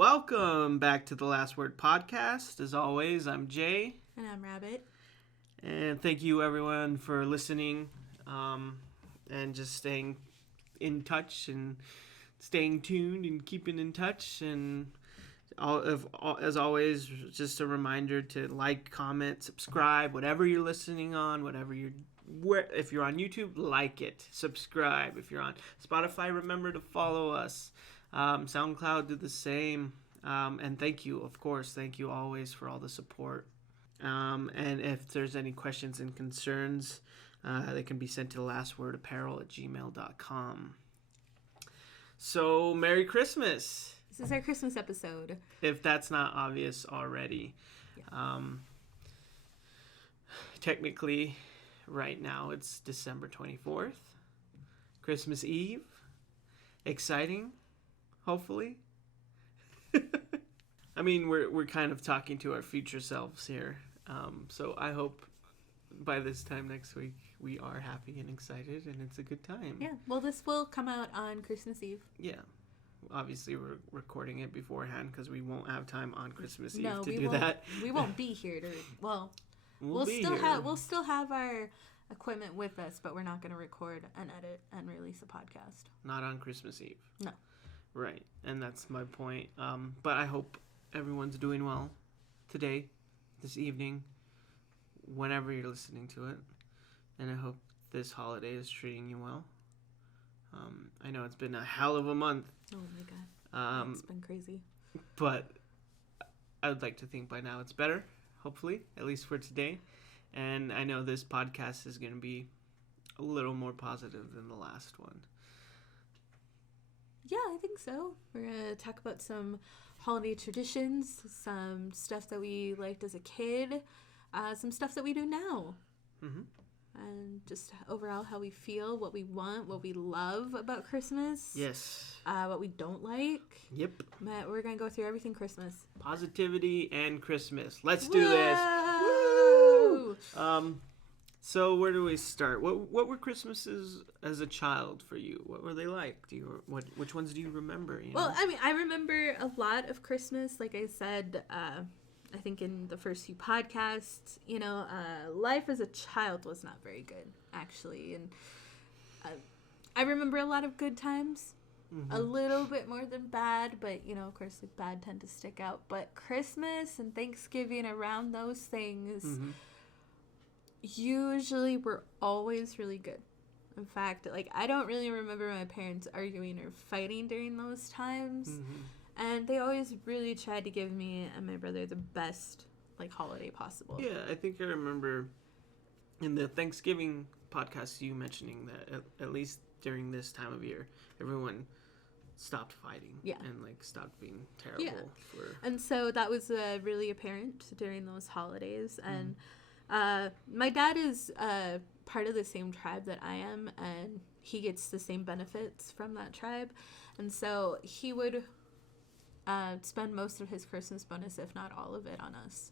Welcome back to the Last Word Podcast. As always, I'm Jay. And I'm Rabbit. And thank you, everyone, for listening and just staying in touch and staying tuned and keeping in touch. And as always, just a reminder to like, comment, subscribe, whatever you're listening on, if you're on YouTube, like it, subscribe. If you're on Spotify, remember to follow us. SoundCloud, do the same. And thank you, of course. Thank you always for all the support. And if there's any questions and concerns, they can be sent to lastwordapparel@gmail.com. So, Merry Christmas! This is our Christmas episode. If that's not obvious already. Yeah. Technically, right now it's December 24th. Christmas Eve. Exciting, hopefully. I mean, we're kind of talking to our future selves here. So I hope by this time next week we are happy and excited and it's a good time. Yeah, well, this will come out on Christmas Eve. Yeah. Obviously, we're recording it beforehand because we won't have time on Christmas Eve to do won't, that. We won't be here to. Well, we'll still have our equipment with us, but we're not going to record and edit and release a podcast. Not on Christmas Eve. No. Right, and that's my point. But I hope everyone's doing well today, this evening, whenever you're listening to it, and I hope this holiday is treating you well. I know it's been a hell of a month. Oh my god. It's been crazy. But I would like to think by now it's better, hopefully, at least for today. And I know this podcast is going to be a little more positive than the last one. Yeah, I think so. We're going to talk about some holiday traditions, some stuff that we liked as a kid, some stuff that we do now. Mm-hmm. And just overall how we feel, what we want, what we love about Christmas. Yes. What we don't like. Yep. We're going to go through everything Christmas. Positivity and Christmas. Let's do this. Woo! So where do we start? What were Christmases as a child for you? What were they like? Which ones do you remember? Well, I mean, I remember a lot of Christmas. Like I said, I think in the first few podcasts, life as a child was not very good, actually. And I remember a lot of good times, mm-hmm. a little bit more than bad, but, of course, like, bad tend to stick out. But Christmas and Thanksgiving, around those things, mm-hmm. usually were always really good. In fact, I don't really remember my parents arguing or fighting during those times. Mm-hmm. And they always really tried to give me and my brother the best, holiday possible. Yeah, I think I remember in the Thanksgiving podcast you mentioning that at least during this time of year, everyone stopped fighting. Yeah. And, stopped being terrible. Yeah. And so that was really apparent during those holidays. And my dad is part of the same tribe that I am, and he gets the same benefits from that tribe. And so he would spend most of his Christmas bonus, if not all of it, on us.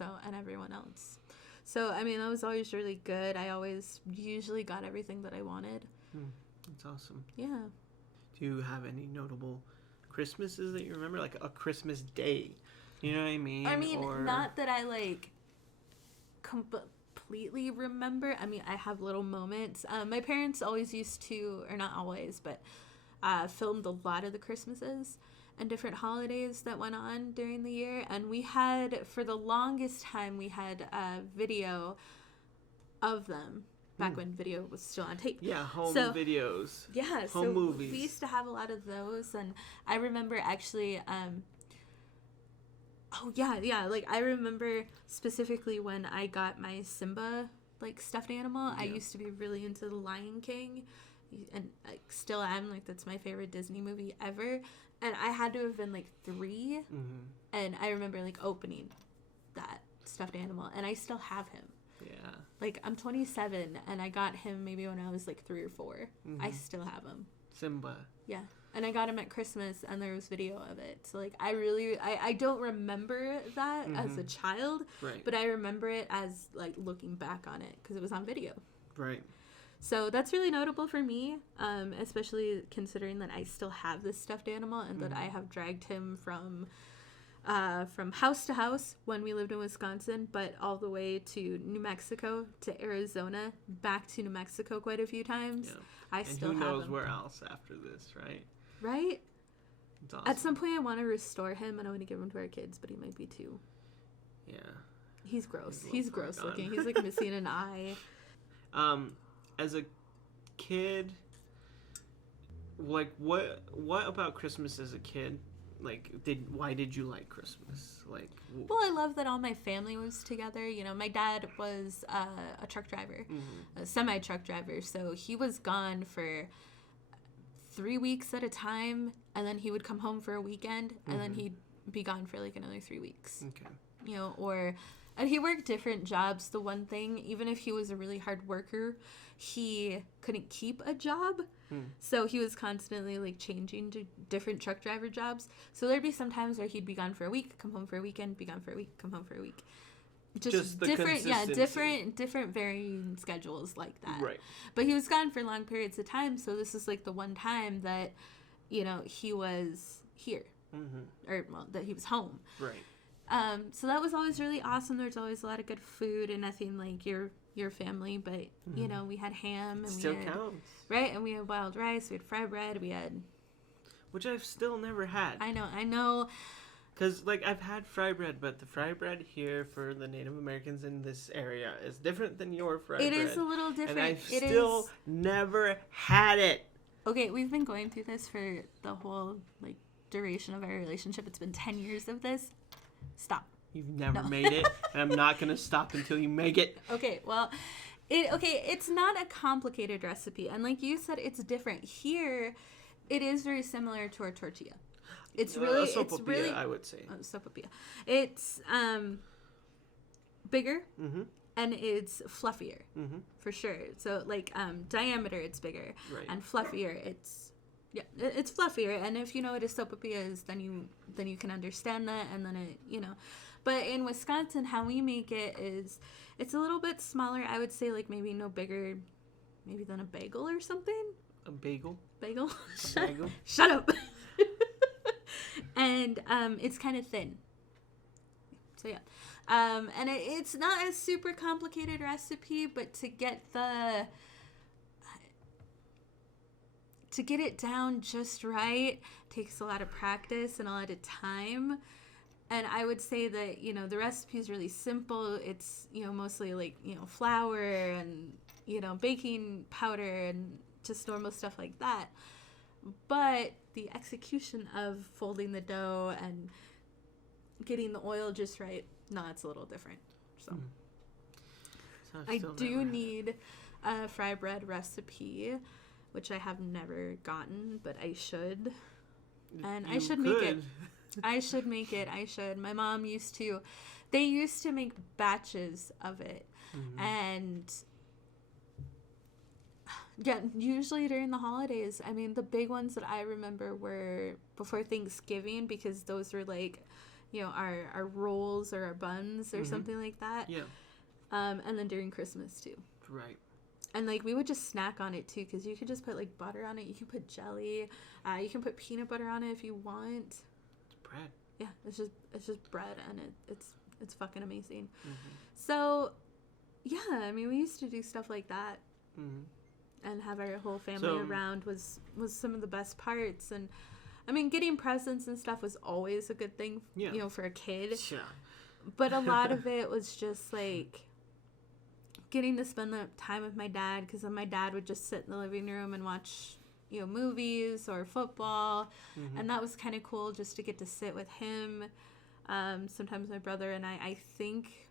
And everyone else. So, I mean, that was always really good. I always usually got everything that I wanted. That's awesome. Yeah. Do you have any notable Christmases that you remember? Like a Christmas day? You know what I mean? I mean, not that I, completely remember. I mean, I have little moments. My parents always used to, or not always, but filmed a lot of the Christmases and different holidays that went on during the year. And we had, for the longest time, we had video of them back when video was still on tape. Yeah, home videos. Yeah, home movies. We used to have a lot of those. And I remember actually, I remember specifically when I got my Simba, stuffed animal. Yeah. I used to be really into The Lion King. And I still am. That's my favorite Disney movie ever. And I had to have been 3. Mm-hmm. And I remember opening that stuffed animal. And I still have him. Yeah. I'm 27 and I got him maybe when I was 3 or 4. Mm-hmm. I still have him. Simba. Yeah. And I got him at Christmas and there was video of it. So I don't remember that mm-hmm. as a child. Right. But I remember it as looking back on it because it was on video. Right. So that's really notable for me, especially considering that I still have this stuffed animal and that I have dragged him from house to house when we lived in Wisconsin, but all the way to New Mexico, to Arizona, back to New Mexico quite a few times. Yeah. I still have him. And who knows where else after this, right? Right? It's awesome. At some point, I want to restore him and I want to give him to our kids, but he might be too. Yeah. He's gross. He's gross looking. He's like missing an eye. As a kid, like what about Christmas as a kid? Like, why did you like Christmas? Like, well, I love that all my family was together. You know, my dad was a truck driver, a semi-truck driver, so he was gone for 3 weeks at a time, and then he would come home for a weekend, and then he'd be gone for like another 3 weeks. Okay. You know, and he worked different jobs. The one thing, even if he was a really hard worker, he couldn't keep a job. So he was constantly like changing to different truck driver jobs. So there'd be some times where he'd be gone for a week, come home for a weekend, be gone for a week, come home for a week. Just different, different varying schedules like that. Right. But he was gone for long periods of time. So this is like the one time that, you know, he was here, or well, that he was home. Right. So that was always really awesome. There's always a lot of good food and nothing like your family, but you know, we had ham and Still we had, counts. right, and we had wild rice, we had fry bread, we had, which I've still never had. I know. Because, like, I've had fry bread, but the fry bread here for the Native Americans in this area is different than your fry bread. It is a little different. And I've still never had it. Okay, we've been going through this for the whole, like, duration of our relationship. It's been 10 years of this. Stop. You've never made it, and I'm not going to stop until you make it. Okay, well, it's not a complicated recipe. And like you said, it's different. Here, it is very similar to our tortilla. It's really, I would say. Oh, sopapilla. It's bigger and it's fluffier for sure. So like diameter, it's bigger, right. And fluffier. It's fluffier. And if you know what a sopapilla is, then you can understand that, and then it, you know. But in Wisconsin, how we make it is it's a little bit smaller. I would say like maybe no bigger, maybe than a bagel or something. A bagel. Bagel. Bagel. Shut up. And it's kind of thin. So yeah, and it's not a super complicated recipe, but to get it down just right takes a lot of practice and a lot of time. And I would say that, you know, the recipe is really simple. It's, you know, mostly like, you know, flour and, you know, baking powder and just normal stuff like that. But the execution of folding the dough and getting the oil just right, it's a little different. So I do need a fry bread recipe, which I have never gotten, but I should. And I should make it. I should make it. My mom used to make batches of it. And yeah, usually during the holidays. I mean, the big ones that I remember were before Thanksgiving, because those were like, you know, our rolls or our buns or something like that. Yeah. And then during Christmas too. Right. And like we would just snack on it too, because you could just put like butter on it. You can put jelly. You can put peanut butter on it if you want. It's bread. Yeah, it's just bread, and it's fucking amazing. So, yeah, I mean, we used to do stuff like that, and have our whole family around was some of the best parts. And I mean, getting presents and stuff was always a good thing, you know, for a kid. Yeah. But a lot of it was just like getting to spend the time with my dad, because then my dad would just sit in the living room and watch, you know, movies or football, and that was kind of cool just to get to sit with him. Sometimes my brother and I think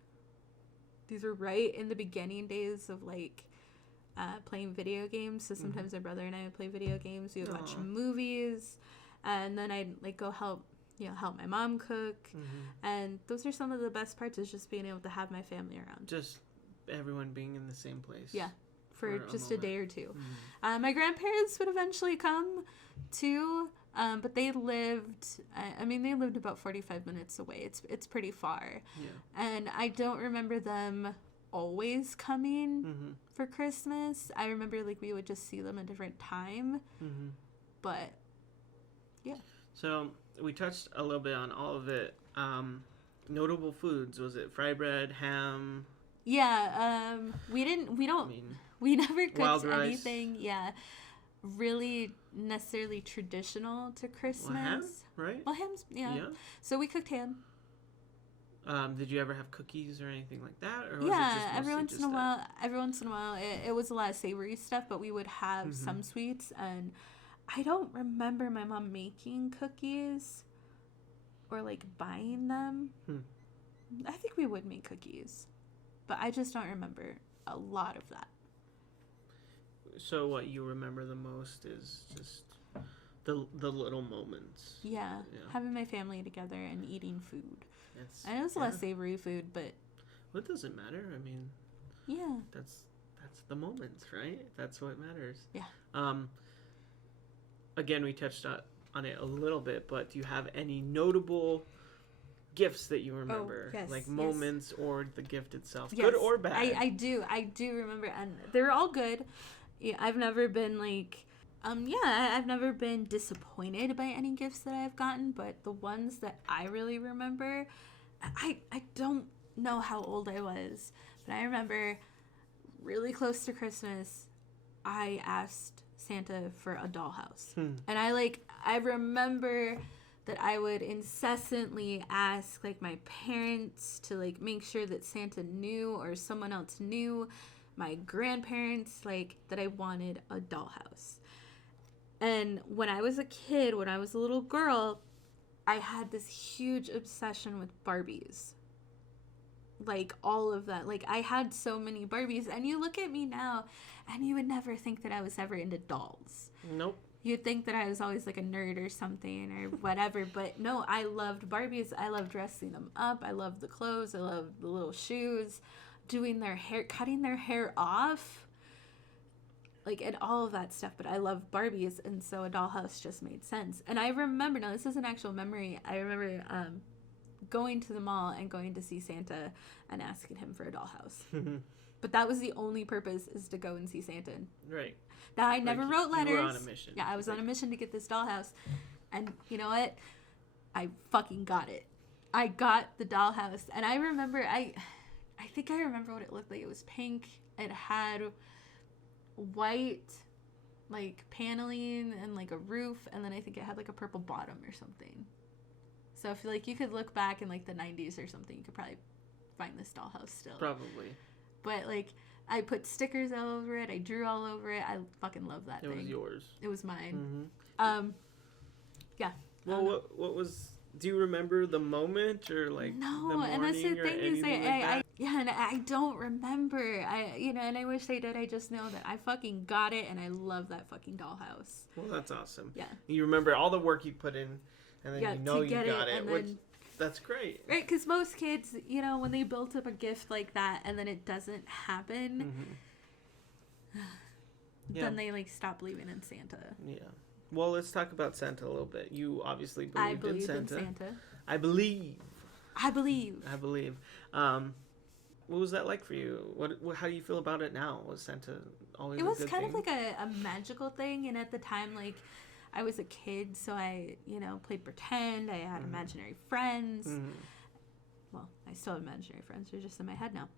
these were right in the beginning days of like playing video games, so sometimes my brother and I would play video games. We would watch movies, and then I'd like go help my mom cook, and those are some of the best parts, is just being able to have my family around, just everyone being in the same place. Yeah. For just a day or two. My grandparents would eventually come too, but they lived about 45 minutes away. It's pretty far. Yeah. And I don't remember them always coming Mm-hmm. for Christmas. I remember, like, we would just see them a different time. Mm-hmm. But, yeah. So we touched a little bit on all of it. Notable foods, was it fry bread, ham? Yeah, we never wild cooked rice. anything, really necessarily traditional to Christmas. Well, ham, right? Well, ham's, yeah. So we cooked ham. Did you ever have cookies or anything like that? Or was it Yeah, just every mostly once just in a that? while. Every once in a while, it was a lot of savory stuff, but we would have some sweets. And I don't remember my mom making cookies or like buying them. I think we would make cookies, but I just don't remember a lot of that. So what you remember the most is just the little moments. Yeah, having my family together and eating food. It's, And it was a lot of savory food, but well, it doesn't matter. I mean, yeah, that's the moments, right? That's what matters. Yeah. Again, we touched on it a little bit, but do you have any notable gifts that you remember? Yes, like yes. moments or the gift itself? Yes, Good or bad? I do remember, and they're all good. Yeah, I've never been like, I've never been disappointed by any gifts that I've gotten, but the ones that I really remember, I don't know how old I was, but I remember really close to Christmas, I asked Santa for a dollhouse. And I remember that I would incessantly ask like my parents to like make sure that Santa knew or someone else knew, my grandparents, like that I wanted a dollhouse. And when I was a kid, when I was a little girl, I had this huge obsession with Barbies. Like all of that. Like I had so many Barbies, and you look at me now and you would never think that I was ever into dolls. Nope. You'd think that I was always like a nerd or something or whatever, but no, I loved Barbies. I loved dressing them up. I loved the clothes. I loved the little shoes, doing their hair, cutting their hair off, like, and all of that stuff. But I loved Barbies, and so a dollhouse just made sense. And I remember, now this is an actual memory, I remember going to the mall and going to see Santa and asking him for a dollhouse. But that was the only purpose, is to go and see Santa. Right. Now, I never wrote letters. You were on a mission. Yeah, I was on a mission to get this dollhouse. And you know what? I fucking got it. I got the dollhouse. And I remember, I think I remember what it looked like. It was pink. It had white, like, paneling and, like, a roof. And then I think it had, like, a purple bottom or something. So if, like, you could look back in, like, the 90s or something, you could probably find this dollhouse still. Probably. But, like, I put stickers all over it. I drew all over it. I fucking love that thing. It was yours. It was mine. Mm-hmm. Yeah. Well, what was... Do you remember the moment or like no, the morning and that's the or thing is anything like that? and I don't remember. And I wish I did. I just know that I fucking got it, and I love that fucking dollhouse. Well, that's awesome. Yeah. You remember all the work you put in, and then you know you got it. and Which, then, that's great. right? Because most kids, you know, when they build up a gift like that and then it doesn't happen, then they like stop believing in Santa. Yeah. Well, let's talk about Santa a little bit. You obviously believed in Santa. I believe. What was that like for you? How do you feel about it now? Was Santa always a good thing? It was kind of like a magical thing, and at the time, like, I was a kid, so I, you know, played pretend. I had imaginary friends. Well, I still have imaginary friends. They're just in my head now.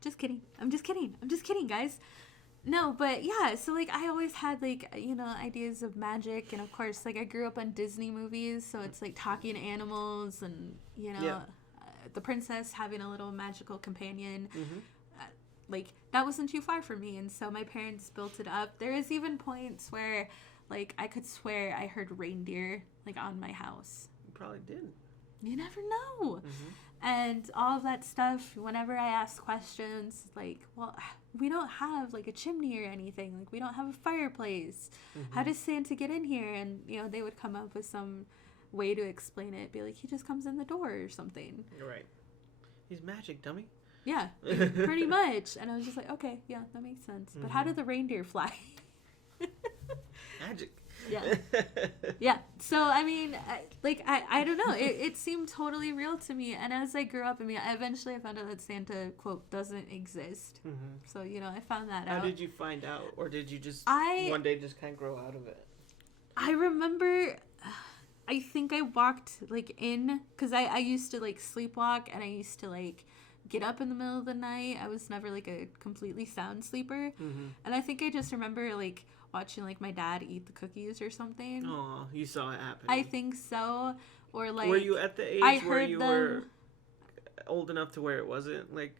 Just kidding. I'm just kidding, guys. No, but yeah, so, like, I always had, like, you know, ideas of magic, and of course, like, I grew up on Disney movies, so it's, like, talking animals and, you know, the princess having a little magical companion. Like, that wasn't too far from me, and so my parents built it up. There is even points where, like, I could swear I heard reindeer, like, on my house. You probably did. You never know. And all of that stuff, whenever I ask questions, like, well, we don't have, like, a chimney or anything. Like, we don't have a fireplace. How does Santa get in here? And, you know, they would come up with some way to explain it. Be like, he just comes in the door or something. You're right. He's magic, dummy. Yeah, pretty much. And I was just like, okay, yeah, that makes sense. But how did the reindeer fly? Magic. Yeah. Yeah. So, I mean, I don't know. It seemed totally real to me. And as I grew up, I mean, eventually I found out that Santa, quote, doesn't exist. Mm-hmm. So, you know, I found that How out. did you find out? Or did you just one day just kind of grow out of it? I remember, I think I walked, like, in, because I used to, like, sleepwalk, and I used to, like, get up in the middle of the night. I was never, like, a completely sound sleeper. Mm-hmm. And I think I just remember, like, watching, like, my dad eat the cookies or something. Oh, you saw it happen. I think so. Or, like... Were you at the age where you were old enough to where it wasn't, like,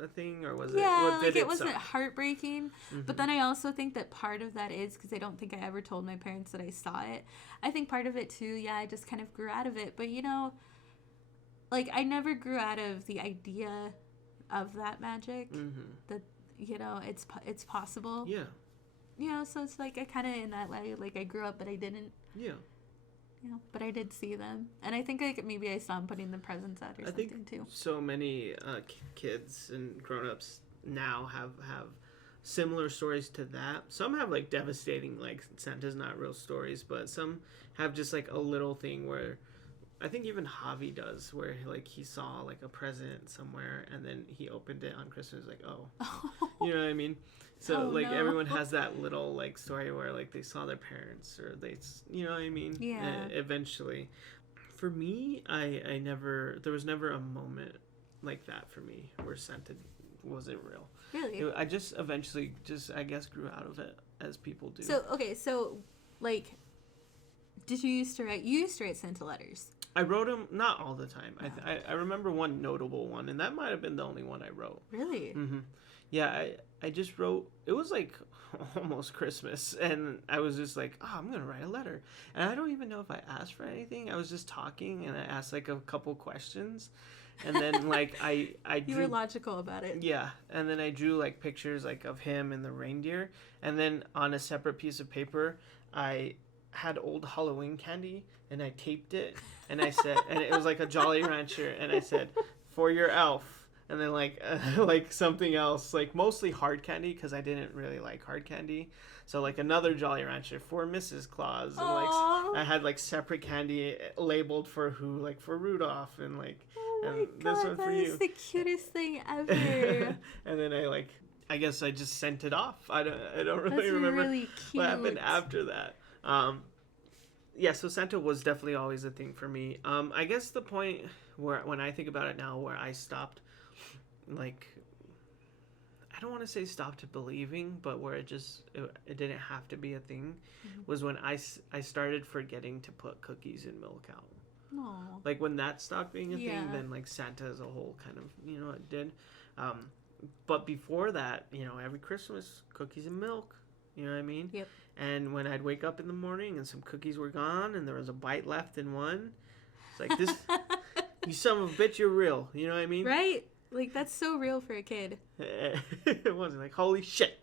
a thing? Or was it... Yeah, like, it wasn't heartbreaking. Mm-hmm. But then I also think that part of that is, because I don't think I ever told my parents that I saw it. I think part of it, too, yeah, I just kind of grew out of it. But, you know, like, I never grew out of the idea of that magic. Mm-hmm. That, you know, it's possible. Yeah. You know, so it's like I kind of, in that way, like, I grew up, but I didn't. Yeah. You know, but I did see them. And I think, like, maybe I saw them putting the presents out or something, too. So many kids and grown-ups now have similar stories to that. Some have, like, devastating, like, Santa's not real stories, but some have just, like, a little thing where... I think even Javi does, where like he saw like a present somewhere and then he opened it on Christmas, like, oh, you know what I mean? So like everyone has that little like story where like they saw their parents or they, you know what I mean? Yeah. Eventually, for me, there was never a moment like that for me where Santa wasn't real. Really? I just eventually I guess grew out of it as people do. So okay, so like, did you used to write Santa letters? I wrote them, not all the time. I remember one notable one, and that might have been the only one I wrote. Really? Mm-hmm. Yeah, I just wrote, it was like almost Christmas, and I was just like, oh, I'm going to write a letter. And I don't even know if I asked for anything. I was just talking, and I asked like a couple questions. And then like I drew, you were logical about it. Yeah, and then I drew like pictures like of him and the reindeer. And then on a separate piece of paper, I had old Halloween candy, and I taped it, and I said, and it was like a Jolly Rancher, and I said, for your elf, and then like like something else, like mostly hard candy, because I didn't really like hard candy, so like another Jolly Rancher for Mrs. Claus, and like I had like separate candy labeled for who, like for Rudolph, and like and this one for you. That is the cutest thing ever. And then I guess I just sent it off. I don't really That's remember really cute. what happened after that. Yeah, so Santa was definitely always a thing for me. I guess the point where, when I think about it now, where I stopped, like, I don't want to say stopped believing, but where it didn't have to be a thing, was when I started forgetting to put cookies in milk out. Aww. Like, when that stopped being a thing, then, like, Santa as a whole kind of, you know, it did. But before that, you know, every Christmas, cookies and milk. You know what I mean? Yep. And when I'd wake up in the morning and some cookies were gone and there was a bite left in one, it's like, this, you son of a bitch, you're real. You know what I mean? Right? Like, that's so real for a kid. It wasn't like, holy shit,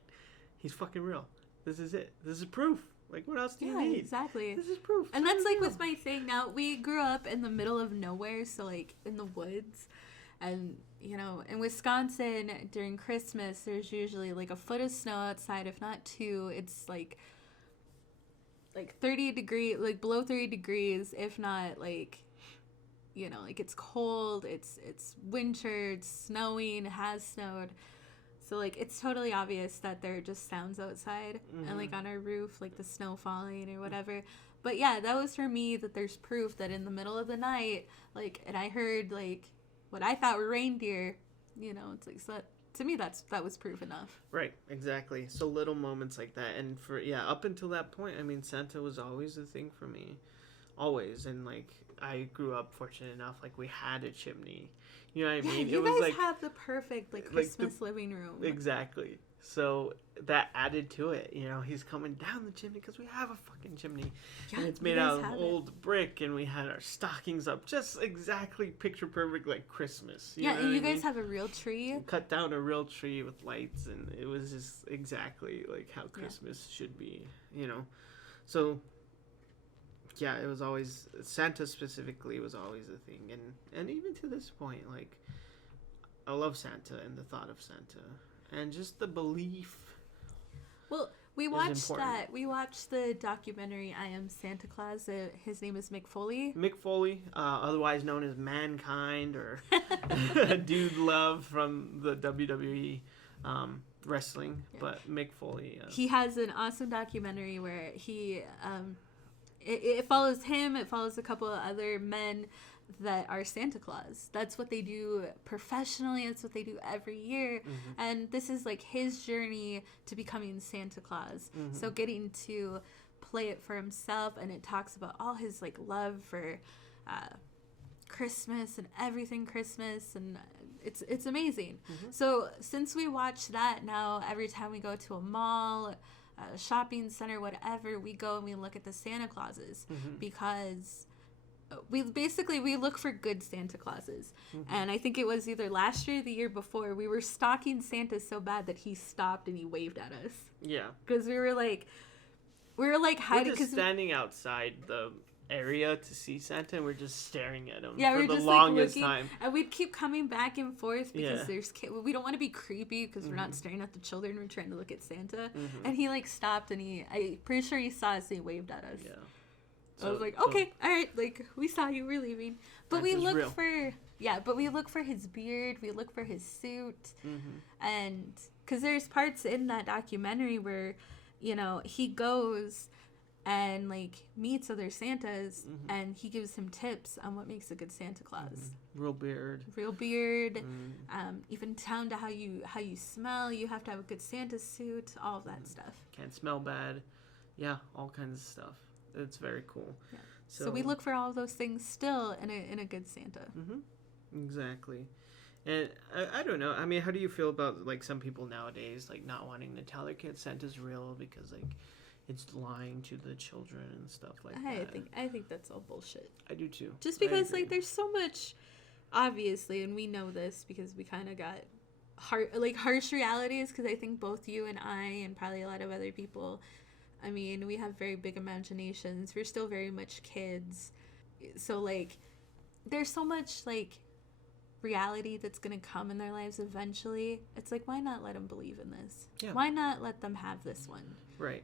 he's fucking real. This is it. This is proof. Like, what else do you need? Yeah, exactly. This is proof. And that's, like, with my thing now. We grew up in the middle of nowhere, so, like, in the woods. And, you know, in Wisconsin, during Christmas, there's usually, like, a foot of snow outside, if not 2. It's, like 30 degrees, like, below 30 degrees, if not, like, you know, like, it's cold, it's winter, it's snowing, it has snowed. So, like, it's totally obvious that there are just sounds outside and, like, on our roof, like, the snow falling or whatever. But, yeah, that was for me that there's proof that in the middle of the night, like, and I heard, like, what I thought were reindeer, you know, it's like, so to me, that was proof enough. Right, exactly. So little moments like that. And up until that point, I mean, Santa was always a thing for me. Always. And, like, I grew up fortunate enough, like, we had a chimney. You know what I mean? You it was guys like, have the perfect, like, Christmas living room. Exactly. So that added to it. You know, he's coming down the chimney because we have a fucking chimney. Yeah, and it's made out of old brick, and we had our stockings up just exactly picture perfect like Christmas. You know and you guys have a real tree. Cut down a real tree with lights, and it was just exactly like how Christmas should be, you know. So yeah, it was always, Santa specifically was always a thing, and even to this point, like, I love Santa and the thought of Santa and just the belief. Well, We is watched important. that. We watched the documentary I Am Santa Claus. His name is Mick Foley. Mick Foley, otherwise known as Mankind or Dude Love from the WWE wrestling, but Mick Foley. He has an awesome documentary where he it follows him. It follows a couple of other men that are Santa Claus. That's what they do professionally. That's what they do every year. And this is like his journey to becoming Santa Claus. So getting to play it for himself, and it talks about all his like love for Christmas and everything Christmas, and it's amazing. So since we watched that, now every time we go to a mall, a shopping center, whatever, we go and we look at the Santa Clauses because we look for good Santa Clauses. And I think it was either last year or the year before, we were stalking Santa so bad that he stopped and he waved at us. Yeah. Because we were like hiding. We're just standing outside the area to see Santa, and we're just staring at him for the just, longest looking, time. And we'd keep coming back and forth because we don't want to be creepy because we're not staring at the children. We're trying to look at Santa. And he like stopped, and I'm pretty sure he saw us and he waved at us. Yeah. So, I was like, okay, all right, like, we saw you, we're leaving. But we look for his beard, we look for his suit. And because there's parts in that documentary where, you know, he goes and, like, meets other Santas, and he gives him tips on what makes a good Santa Claus. Real beard. Even down to how you smell. You have to have a good Santa suit, all of that stuff. Can't smell bad. Yeah, all kinds of stuff. It's very cool. Yeah. So we look for all of those things still in a good Santa. Exactly. And I don't know. I mean, how do you feel about like some people nowadays like not wanting to tell their kids Santa's real because like it's lying to the children and stuff like that? I think that's all bullshit. I do too. Just because like there's so much, obviously, and we know this because we kind of got harsh realities, because I think both you and I and probably a lot of other people, I mean, we have very big imaginations. We're still very much kids. So, like, there's so much, like, reality that's going to come in their lives eventually. It's like, why not let them believe in this? Yeah. Why not let them have this one? Right.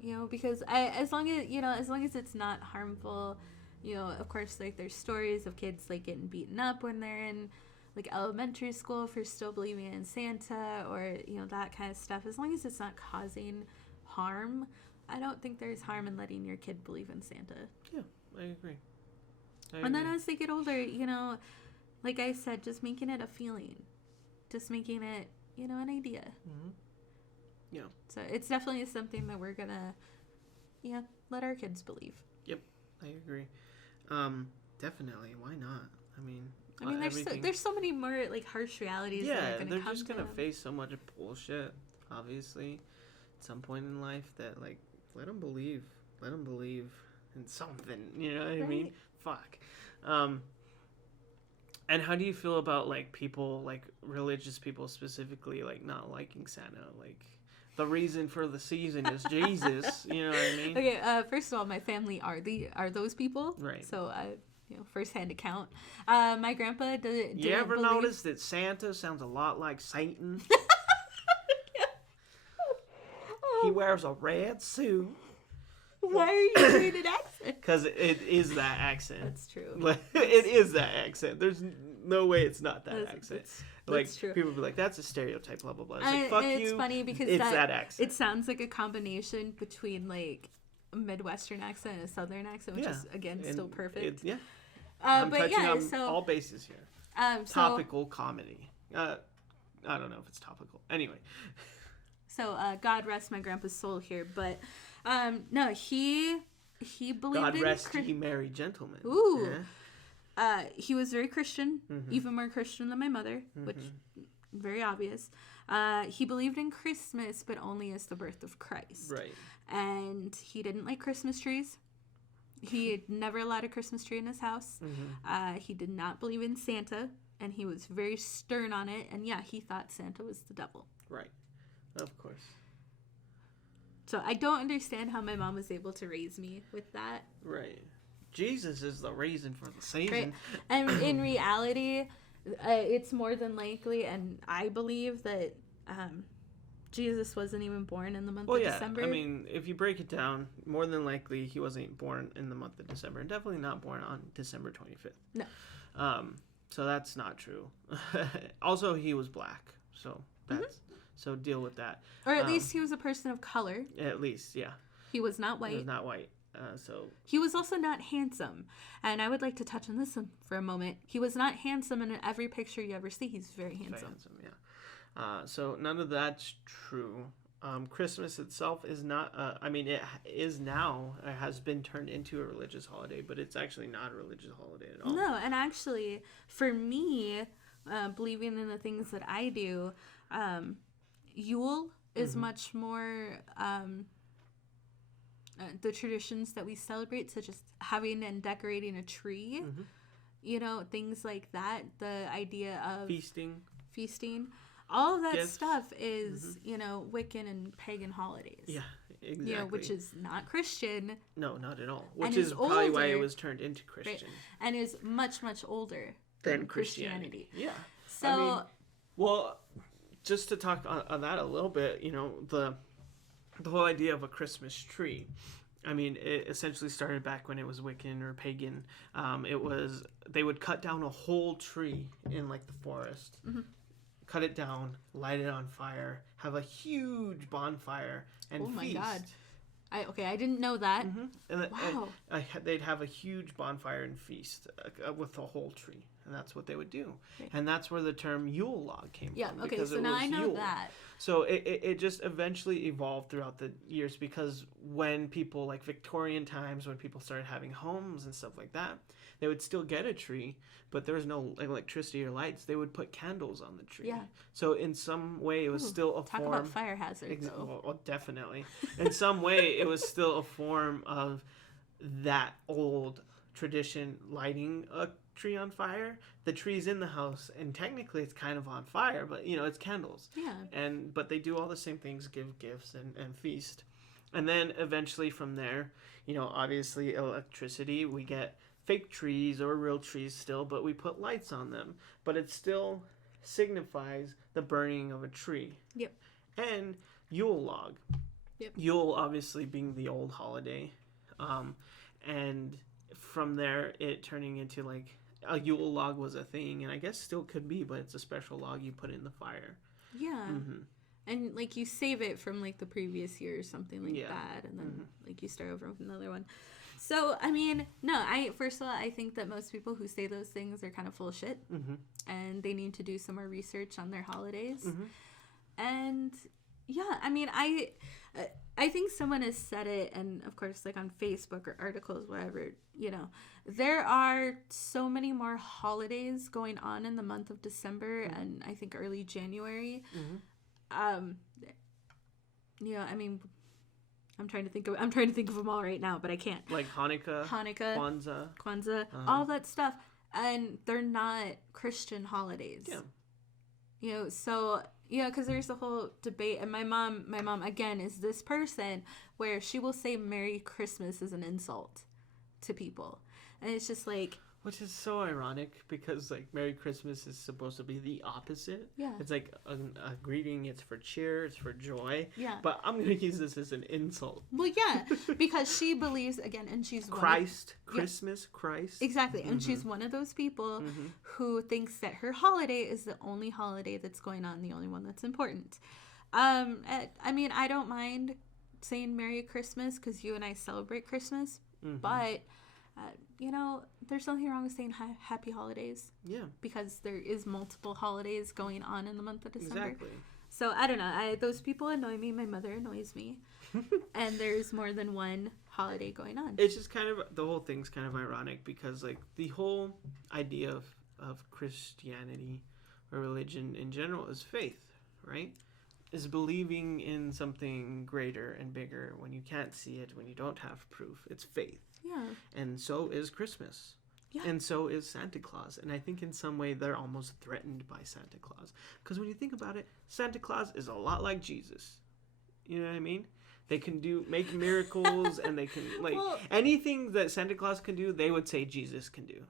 You know, because as long as it's not harmful, you know, of course, like, there's stories of kids, like, getting beaten up when they're in, like, elementary school for still believing in Santa or, you know, that kind of stuff. As long as it's not causing harm, I don't think there's harm in letting your kid believe in Santa. Yeah, I agree. And then as they get older, you know, like I said, just making it a feeling. Just making it, you know, an idea. Yeah. So it's definitely something that we're going to, let our kids believe. Yep, I agree. Definitely. Why not? I mean, there's so many more, like, harsh realities that are going to come to them. Yeah, they're just going to face so much bullshit, obviously, at some point in life that, like, let them believe in something, you know what I mean? Fuck. And how do you feel about, like, people, like, religious people specifically, like, not liking Santa? Like, the reason for the season is Jesus, you know what I mean? Okay, first of all, my family are those people. Right. So, first-hand account. My grandpa didn't You ever notice that Santa sounds a lot like Satan? He wears a red suit. Why are you doing an accent? Because it is that accent. That's true. It is that accent. There's no way it's not that accent. That's true. People be like, that's a stereotype, blah, blah, blah. It's like, fuck you. It's funny because it's that accent. It sounds like a combination between, like, a Midwestern accent and a Southern accent, which is, again, still perfect. I'm touching on all bases here. Topical comedy. I don't know if it's topical. Anyway. So, God rest my grandpa's soul here, but no, he believed God in rest ye merry gentlemen. Ooh. Yeah. He was very Christian, even more Christian than my mother, which very obvious. He believed in Christmas, but only as the birth of Christ. Right. And he didn't like Christmas trees. He never allowed a Christmas tree in his house. He did not believe in Santa, and he was very stern on it. And yeah, he thought Santa was the devil. Right. Of course. So I don't understand how my mom was able to raise me with that. Right. Jesus is the reason for the season. Right. And in reality, it's more than likely, and I believe that Jesus wasn't even born in the month Well, of yeah. December. I mean, if you break it down, more than likely he wasn't born in the month of December, and definitely not born on December 25th. No. So that's not true. Also, he was black, so that's so deal with that. Or at least he was a person of color. At least, yeah. He was not white. He was not white. So he was also not handsome, and I would like to touch on this one for a moment. He was not handsome, and in every picture you ever see, he's very handsome. Very handsome, yeah. So none of that's true. Christmas itself is not. I mean, it is now. It has been turned into a religious holiday, but it's actually not a religious holiday at all. No, and actually, for me, believing in the things that I do, Yule is much more. The traditions that we celebrate, such as having and decorating a tree, you know, things like that. The idea of feasting, all of that gifts. Stuff is, you know, Wiccan and pagan holidays. Yeah, exactly. You know, which is not Christian. No, not at all. Which is probably why it was turned into Christian. Right? And is much, much older than Christianity. Yeah. So, I mean, well, just to talk on that a little bit, you know, the whole idea of a Christmas tree. I mean, it essentially started back when it was Wiccan or pagan. They would cut down a whole tree in like the forest, cut it down, light it on fire, have a huge bonfire, and feast. Oh my God. I didn't know that. Wow. They'd have a huge bonfire and feast with the whole tree. And that's what they would do. Okay. And that's where the term Yule log came from. Yeah, okay, so now I know Yule. That. So it just eventually evolved throughout the years, because when people, like Victorian times, when people started having homes and stuff like that, they would still get a tree, but there was no electricity or lights. They would put candles on the tree. Yeah. So in some way, it was still a form... Talk about fire hazard, though. Well, definitely. In some way, it was still a form of that old tradition, lighting a tree on fire. The tree's in the house, and technically it's kind of on fire, but you know, it's candles. Yeah. But they do all the same things, give gifts and feast. And then eventually from there, you know, obviously electricity, we get fake trees or real trees still, but we put lights on them. But it still signifies the burning of a tree. Yep. And Yule log. Yep. Yule obviously being the old holiday. And from there, it turning into like a Yule log was a thing, and I guess still could be, but it's a special log you put in the fire. Yeah. And like you save it from like the previous year or something like that, and then like you start over with another one. So I mean, no, first of all, I think that most people who say those things are kind of full of shit, and they need to do some more research on their holidays. And yeah, I mean, I think someone has said it, and of course, like on Facebook or articles, wherever, you know, there are so many more holidays going on in the month of December and I think early January. You know, I mean, I'm trying to think of them all right now, but I can't. Like Hanukkah, Kwanzaa, all that stuff, and they're not Christian holidays. Yeah. You know, so yeah, because there's a whole debate, and my mom again is this person where she will say Merry Christmas is an insult to people, and it's just like, which is so ironic, because like Merry Christmas is supposed to be the opposite. Yeah, it's like a greeting. It's for cheer. It's for joy. Yeah, but I'm gonna use this as an insult. Well, yeah, because she believes again, and she's Christ. Exactly, and she's one of those people who thinks that her holiday is the only holiday that's going on, the only one that's important. I mean, I don't mind saying Merry Christmas because you and I celebrate Christmas, but. You know, there's nothing wrong with saying happy holidays. Yeah. Because there is multiple holidays going on in the month of December. Exactly. So, I don't know. Those people annoy me. My mother annoys me. And there's more than one holiday going on. It's just kind of, the whole thing's kind of ironic because, like, the whole idea of Christianity or religion in general is faith, right? Is believing in something greater and bigger when you can't see it, when you don't have proof. It's faith. Yeah. And so is Christmas. Yeah. And so is Santa Claus. And I think in some way they're almost threatened by Santa Claus. Because when you think about it, Santa Claus is a lot like Jesus. You know what I mean? They can make miracles and they can, like, anything that Santa Claus can do, they would say Jesus can do.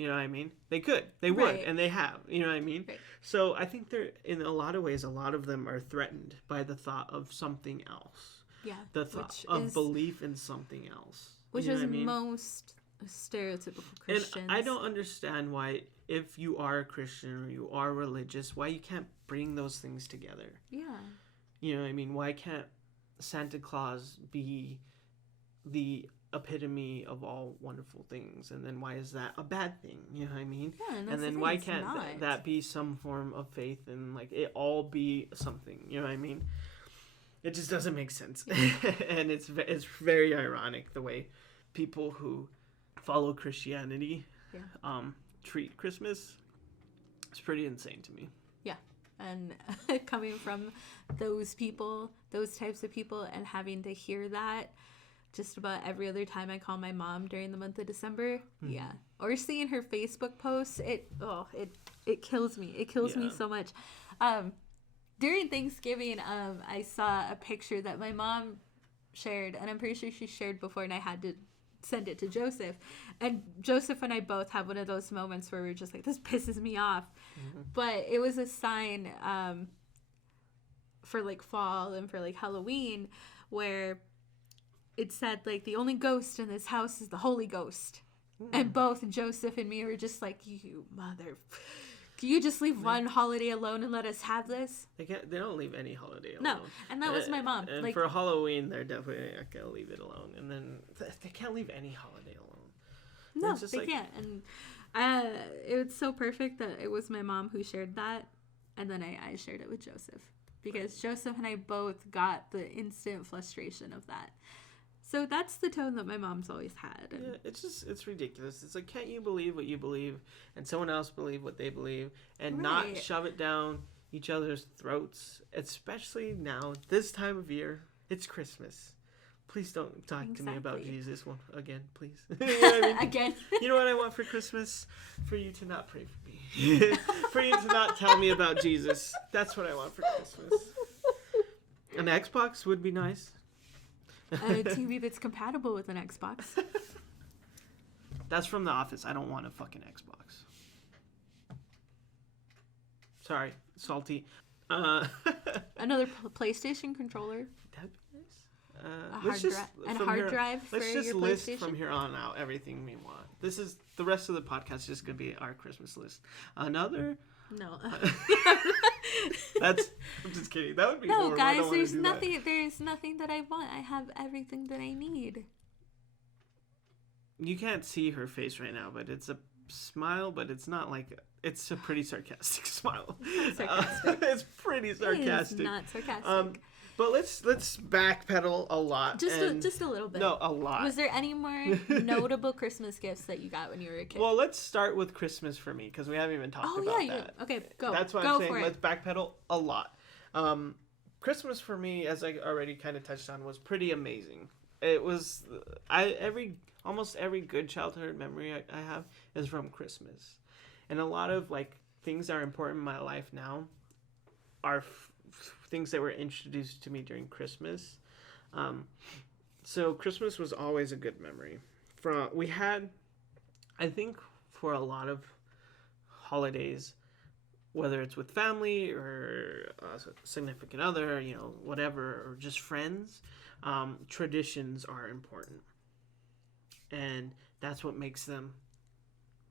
You know what I mean? They could. They would. Right. And they have. You know what I mean? Right. So I think they're, in a lot of ways, a lot of them are threatened by the thought of something else. Yeah. The thought of belief in something else. Which you know is what I mean? most stereotypical Christians. And I don't understand why, if you are a Christian or you are religious, why you can't bring those things together. Yeah. You know what I mean? Why can't Santa Claus be the epitome of all wonderful things, and then why is that a bad thing? You know what I mean? Yeah, and then why can't that be some form of faith, and like it all be something? You know what I mean? It just doesn't make sense. And it's very ironic the way people who follow Christianity treat Christmas. It's pretty insane to me. Yeah. And coming from those people, those types of people, and having to hear that just about every other time I call my mom during the month of December. Mm-hmm. Yeah. Or seeing her Facebook posts, it kills me. It kills me so much. During Thanksgiving, I saw a picture that my mom shared, and I'm pretty sure she shared before, and I had to send it to Joseph. And Joseph and I both have one of those moments where we're just like, this pisses me off. Mm-hmm. But it was a sign for like fall and for like Halloween, where it said like the only ghost in this house is the Holy Ghost. And both Joseph and me were just like, you mother, can you just leave one holiday alone and let us have this? They don't leave any holiday alone. No, and that was my mom. And like, for Halloween, they're definitely not gonna leave it alone. And then they can't leave any holiday alone. No, they can't. And it was so perfect that it was my mom who shared that, and then I shared it with Joseph, because Joseph and I both got the instant frustration of that. So that's the tone that my mom's always had. And yeah, it's ridiculous. It's like, can't you believe what you believe and someone else believe what they believe and not shove it down each other's throats, especially now, this time of year. It's Christmas. Please don't talk to me about Jesus again, please. You know what I mean? Again. You know what I want for Christmas? For you to not pray for me. For you to not tell me about Jesus. That's what I want for Christmas. An Xbox would be nice. A TV that's compatible with an Xbox. That's from The Office. I don't want a fucking Xbox. Sorry, salty. Another PlayStation controller. That'd be nice. A hard drive for your PlayStation. Let's just list from here on out everything we want. This is the rest of the podcast is just gonna be our Christmas list. Another. No. I'm just kidding. That would be horrible. No, guys, there's nothing that I want. I have everything that I need. You can't see her face right now, but it's a smile, but it's not like it's a pretty sarcastic smile. Sarcastic. It's pretty sarcastic. It is not sarcastic. But let's backpedal a lot. Just a little bit. No, a lot. Was there any more notable Christmas gifts that you got when you were a kid? Well, let's start with Christmas for me, because we haven't even talked about that. Okay, go. That's why I'm saying let's backpedal a lot. Christmas for me, as I already kind of touched on, was pretty amazing. It was almost every good childhood memory I have is from Christmas, and a lot of like things that are important in my life now are things that were introduced to me during Christmas. So Christmas was always a good memory. We had, I think, for a lot of holidays, whether it's with family or a significant other, whatever, or just friends, traditions are important. And that's what makes them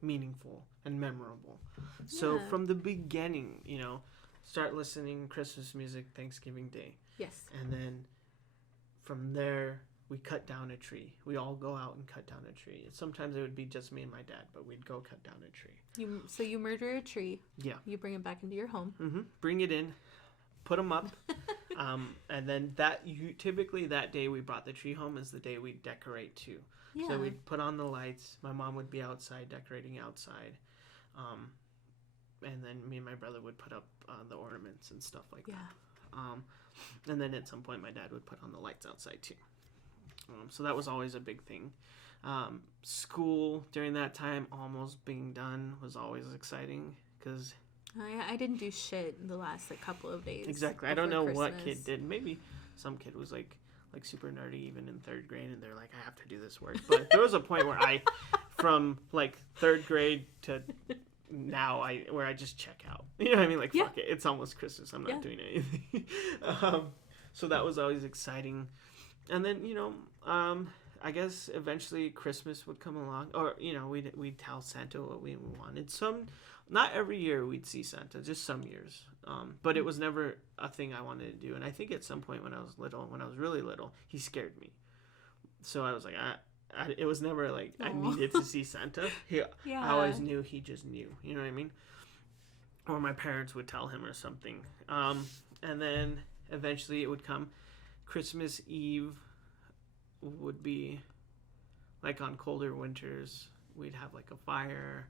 meaningful and memorable. So from the beginning, start listening Christmas music Thanksgiving Day. Yes. And then from there, we cut down a tree. We all go out and cut down a tree. Sometimes it would be just me and my dad, but we'd go cut down a tree. So you murder a tree. Yeah. You bring it back into your home. Mm-hmm. Bring it in, put them up, and then typically that day we brought the tree home is the day we decorate too. Yeah. So we'd put on the lights. My mom would be outside decorating outside. And then me and my brother would put up the ornaments and stuff like that. And then at some point, my dad would put on the lights outside too. So that was always a big thing. School during that time almost being done was always exciting because I didn't do shit in the last couple of days. Exactly. I don't know what kid did. Maybe some kid was like like super nerdy even in 3rd grade, and they're like, I have to do this work. But there was a point where from like 3rd grade to now, where I just check out. You know what I mean? Like, fuck it. It's almost Christmas. I'm not doing anything. So that was always exciting. And then, I guess eventually Christmas would come along, or, we'd tell Santa what we wanted. Not every year we'd see Santa, just some years. But it was never a thing I wanted to do. And I think at some point when I was really little, he scared me. So I was like, it was never like I needed to see Santa. I always knew he just knew. You know what I mean? Or my parents would tell him or something. And then eventually it would come. Christmas Eve would be like on colder winters. We'd have like a fire,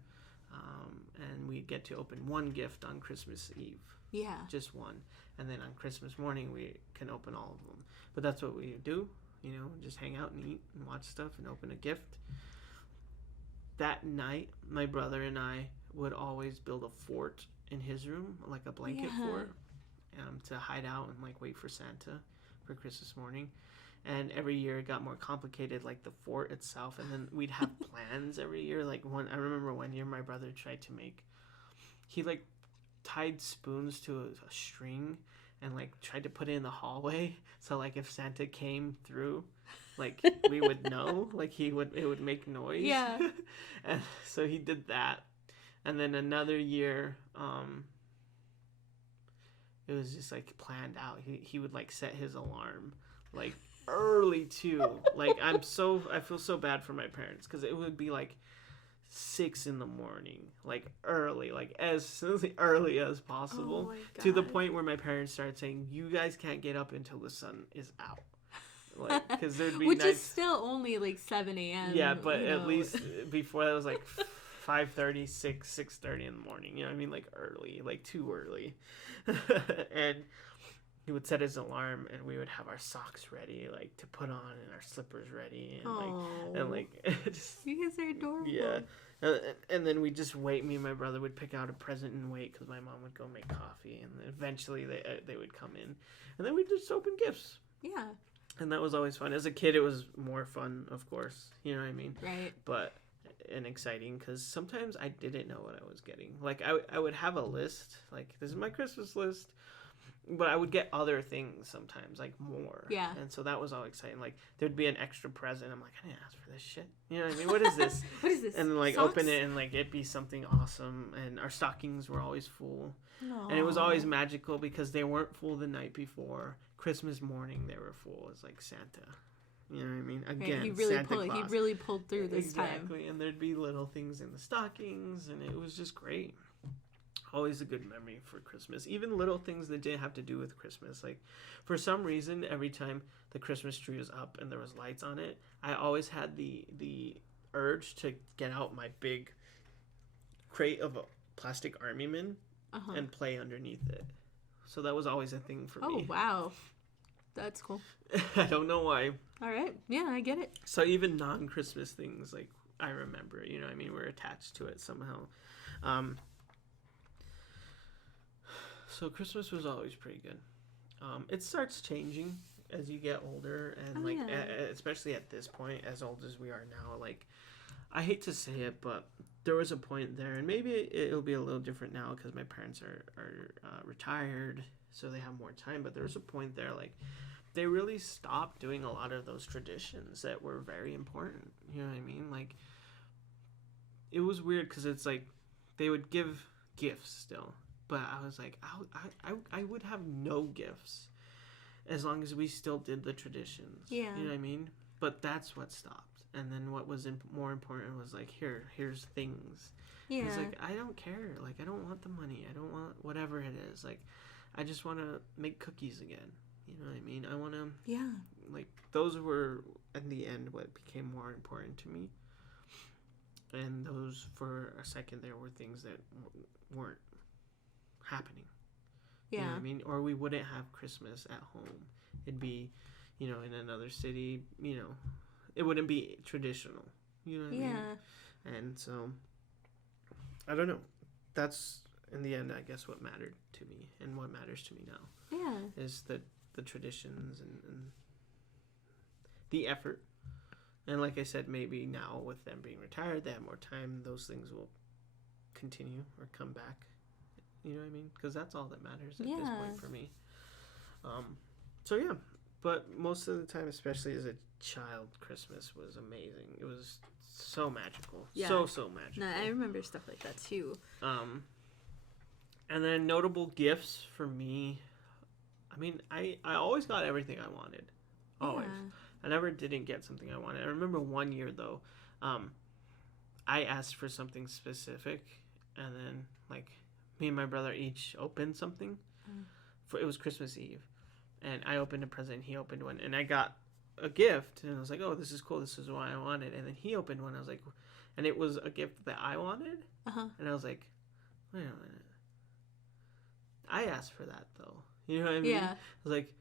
and we'd get to open one gift on Christmas Eve. Yeah. Just one. And then on Christmas morning, we can open all of them. But that's what we do. Just hang out and eat and watch stuff and open a gift. That night, my brother and I would always build a fort in his room, like a blanket fort, to hide out and like wait for Santa for Christmas morning. And every year it got more complicated, like the fort itself. And then we'd have plans every year. Like I remember one year my brother tried to he like tied spoons to a string and like tried to put it in the hallway, so like if Santa came through, like we would know, like it would make noise. Yeah. And so he did that. And then another year, it was just like planned out. He would like set his alarm like early too. Like I feel so bad for my parents, because it would be like 6 a.m, like early, like as early as possible, to the point where my parents started saying, you guys can't get up until the sun is out, like, because there'd be which nights, is still only like 7 a.m. yeah, but at least before that was like 5:30, 6:30 in the morning, you know what I mean, like early, like too early. And he would set his alarm, and we would have our socks ready, like to put on, and our slippers ready, and just, you guys are adorable. Yeah. And then we just wait. Me and my brother would pick out a present and wait, because my mom would go make coffee, and then eventually they would come in, and then we'd just open gifts. Yeah. And that was always fun. As a kid, it was more fun, of course. You know what I mean? Right. And exciting, because sometimes I didn't know what I was getting. Like I would have a list, like this is my Christmas list. But I would get other things sometimes, like more. Yeah. And so that was all exciting. Like, there'd be an extra present. I'm like, I didn't ask for this shit. You know what I mean? What is this? What is this? And like Socks? open it, and like it'd be something awesome. And our stockings were always full. Aww. And it was always magical, because they weren't full the night before. Christmas morning, they were full. It's like Santa. You know what I mean? Again, right. He really pulled through this time. Exactly. And there'd be little things in the stockings, and it was just great. Always a good memory for Christmas. Even little things that didn't have to do with Christmas. Like, for some reason, every time the Christmas tree was up and there was lights on it, I always had the urge to get out my big crate of plastic Army Men and play underneath it. So that was always a thing for me. Oh, wow. That's cool. I don't know why. All right. Yeah, I get it. So even non-Christmas things, like, I remember, you know what I mean? We're attached to it somehow. So Christmas was always pretty good. It starts changing as you get older, and especially at this point, as old as we are now. Like, I hate to say it, but there was a point there, and maybe it'll be a little different now because my parents are retired, so they have more time. But there was a point there, like, they really stopped doing a lot of those traditions that were very important. You know what I mean? Like, it was weird because it's like they would give gifts still. But I was like, I would have no gifts as long as we still did the traditions. Yeah. You know what I mean? But that's what stopped. And then what was more important was like, here's things. Yeah. It's like, I don't care. Like, I don't want the money. I don't want whatever it is. Like, I just want to make cookies again. You know what I mean? I want to. Yeah. Like, those were, in the end, what became more important to me. And those, for a second, there were things that weren't happening. Yeah. You know what I mean? Or we wouldn't have Christmas at home. It'd be, in another city, it wouldn't be traditional. You know what I mean? Yeah. And so, I don't know. That's, in the end, I guess what mattered to me, and what matters to me now. Yeah. Is the traditions and the effort. And like I said, maybe now with them being retired, they have more time. Those things will continue or come back. You know what I mean? Because that's all that matters at this point for me. So yeah, but most of the time, especially as a child, Christmas was amazing. It was so magical. Yeah. So magical. No, I remember stuff like that too. And then notable gifts for me. I mean, I always got everything I wanted. Always. Yeah. I never didn't get something I wanted. I remember one year, though, I asked for something specific, and then, like, me and my brother each opened something. It was Christmas Eve, and I opened a present, he opened one, and I got a gift, and I was like, oh, this is cool, this is what I wanted, and then he opened one, I was like, and it was a gift that I wanted, and I was like, wait a minute. I asked for that, though. You know what I mean? Yeah. I was like,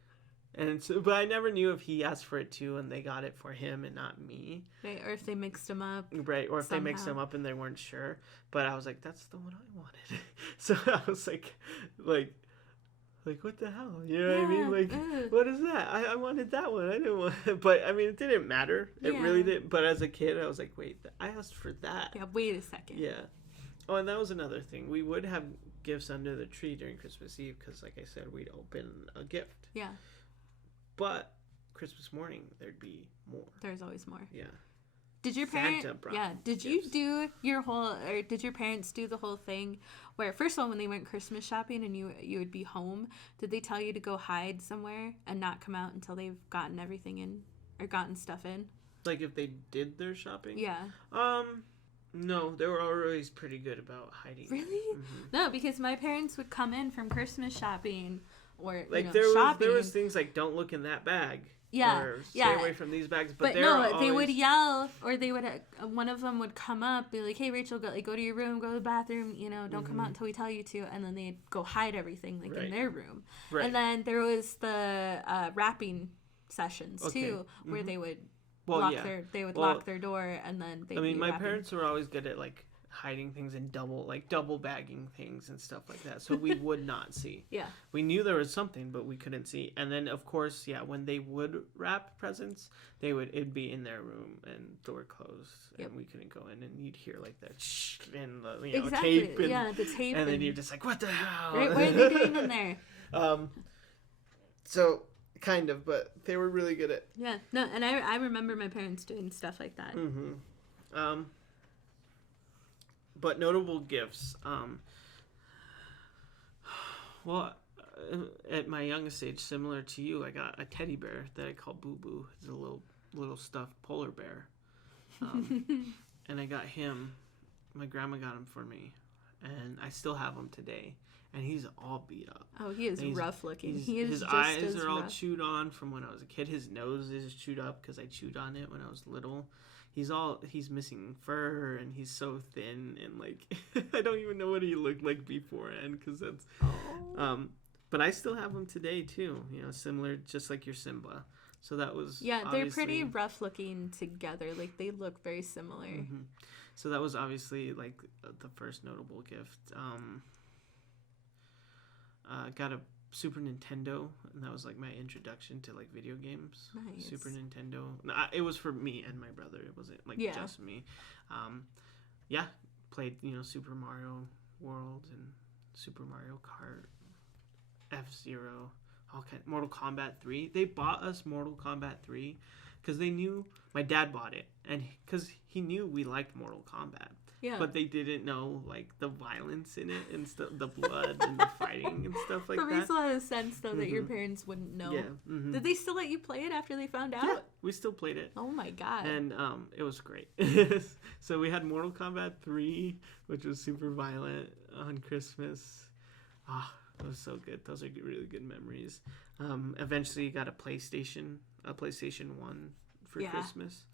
and so, but I never knew if he asked for it too and they got it for him and not me. Right, or if they mixed them up. Right, or if they mixed them up and they weren't sure. But I was like, that's the one I wanted. So I was like, what the hell? You know what I mean? Like, what is that? I wanted that one. I didn't want it. But, I mean, it didn't matter. It really didn't. But as a kid, I was like, wait, I asked for that. Yeah, wait a second. Yeah. Oh, and that was another thing. We would have gifts under the tree during Christmas Eve because, like I said, we'd open a gift. Yeah. But Christmas morning, there'd be more. There's always more. Yeah. Did your parents? Yeah. Did you do your whole, or did your parents do the whole thing where, first of all, when they went Christmas shopping and you would be home, did they tell you to go hide somewhere and not come out until they've gotten everything in or gotten stuff in? Like if they did their shopping? Yeah. No, they were always pretty good about hiding. Really? Mm-hmm. No, because my parents would come in from Christmas shopping. Or, like shopping. there was things like don't look in that bag. Yeah. Or stay away from these bags. But they would yell, or they would one of them would come up, be like, "Hey, Rachel, go to your room, go to the bathroom. Don't come out until we tell you to." And then they'd go hide everything in their room. Right. And then there was the wrapping sessions too, where they would lock their door, and then they. I mean, my parents were always good at like hiding things and double bagging things and stuff like that, so we would not see. Yeah, we knew there was something, but we couldn't see. And then of course, when they would wrap presents, it'd be in their room and door closed, and we couldn't go in, and you'd hear like that shh and the tape and, the tape, and then you're just like, what the hell? Right, what are they doing in there? So kind of, but they were really good at. Yeah, no, and I remember my parents doing stuff like that. But notable gifts. At my youngest age, similar to you, I got a teddy bear that I call Boo Boo. It's a little stuffed polar bear. And I got him. My grandma got him for me, and I still have him today. And he's all beat up. Oh, he is rough looking. His eyes are all chewed on from when I was a kid. His nose is chewed up because I chewed on it when I was little. He's missing fur, and he's so thin, and like I don't even know what he looked like beforehand because that's. But I still have him today too. Similar, just like your Simba. So that was. Yeah, they're pretty rough looking together. Like they look very similar. Mm-hmm. So that was obviously like the first notable gift. Got a Super Nintendo, and that was like my introduction to like video games. Nice. Super Nintendo. It was for me and my brother. It wasn't like just me. Played Super Mario World and Super Mario Kart, F-Zero, Mortal Kombat 3. They bought us Mortal Kombat 3 because they knew my dad bought it, and because he knew we liked Mortal Kombat. Yeah. But they didn't know like the violence in it and the blood and the fighting and stuff like that. It makes a lot of sense though that your parents wouldn't know. Yeah. Mm-hmm. Did they still let you play it after they found out? Yeah, we still played it. Oh my god. And it was great. So we had Mortal Kombat 3, which was super violent on Christmas. It was so good. Those are really good memories. Eventually got a PlayStation 1 for Christmas.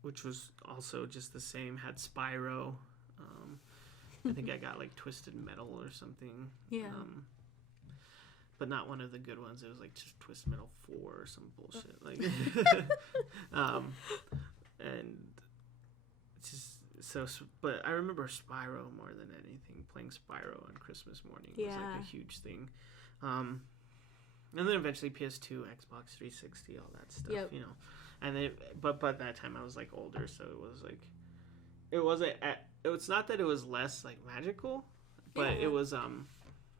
Which was also just the same. Had Spyro. I think I got like Twisted Metal or something. Yeah. But not one of the good ones. It was like just Twisted Metal 4 or some bullshit. Like, and it's just so. But I remember Spyro more than anything. Playing Spyro on Christmas morning was like a huge thing. And then eventually PS2, Xbox 360, all that stuff, Yep. you know. And then, but that time I was like older, so it was like, it's not that it was less like magical, but Yeah. it was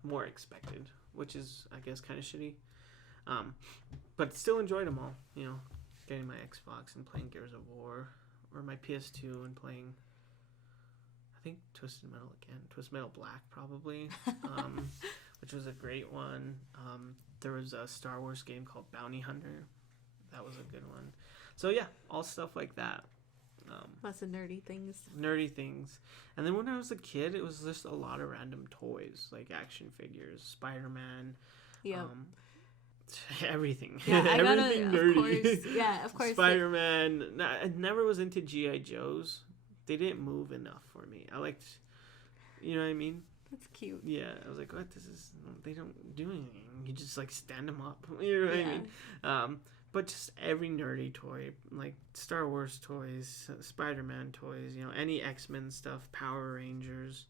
more expected, which is I guess kind of shitty. But still enjoyed them all, you know, getting my Xbox and playing Gears of War, or my PS2 and playing, I think Twisted Metal Black probably, which was a great one. There was a Star Wars game called Bounty Hunter. That was a good one. So yeah, all stuff like that. Lots of nerdy things. And then when I was a kid, it was just a lot of random toys, like action figures, Spider-Man. Yeah. Everything. Yeah, I got everything nerdy. Of course. Spider-Man. I never was into G.I. Joes. They didn't move enough for me. I liked, you know what I mean? That's cute. Yeah, I was like, what? They don't do anything. You just like stand them up. You know what I mean? But just every nerdy toy, like Star Wars toys, Spider-Man toys, you know, any X-Men stuff, Power Rangers,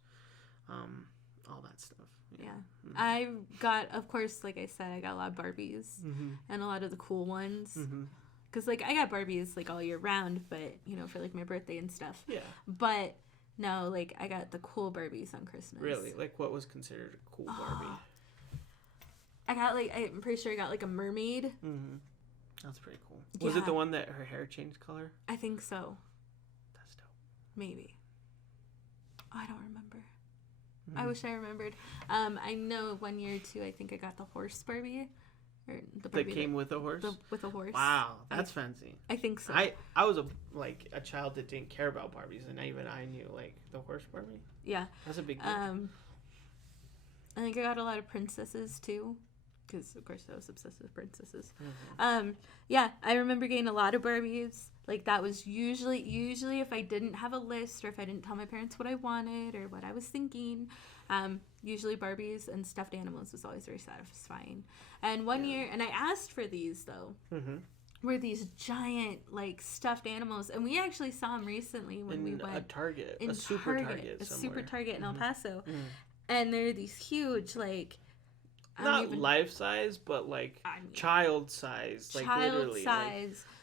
all that stuff. Yeah. I got, of course, like I said, I got a lot of Barbies and a lot of the cool ones. Because, like, I got Barbies, like, all year round, but, you know, for, like, my birthday and stuff. Yeah. But, no, like, I got the cool Barbies on Christmas. Really? Like, what was considered a cool Barbie? I got, like, I'm pretty sure I got, like, a mermaid. That's pretty cool. Was it the one that her hair changed color? I think so. That's dope. Maybe. I don't remember. I wish I remembered. I know 1 year, too, I think I got the horse Barbie. Or the Barbie that came with a horse? With a horse. Wow, that's fancy. I think so. I was a child that didn't care about Barbies, and even I knew, like, the horse Barbie. Yeah. That's a big deal. I think I got a lot of princesses, too. Because, of course, I was obsessed with princesses. Yeah, I remember getting a lot of Barbies. Like, that was usually if I didn't have a list or if I didn't tell my parents what I wanted or what I was thinking, usually Barbies and stuffed animals was always very satisfying. And one year, and I asked for these, though, were these giant, like, stuffed animals. And we actually saw them recently when we went. A super Target in El Paso. And they're these huge, like... Not life size, but like child size, like literally,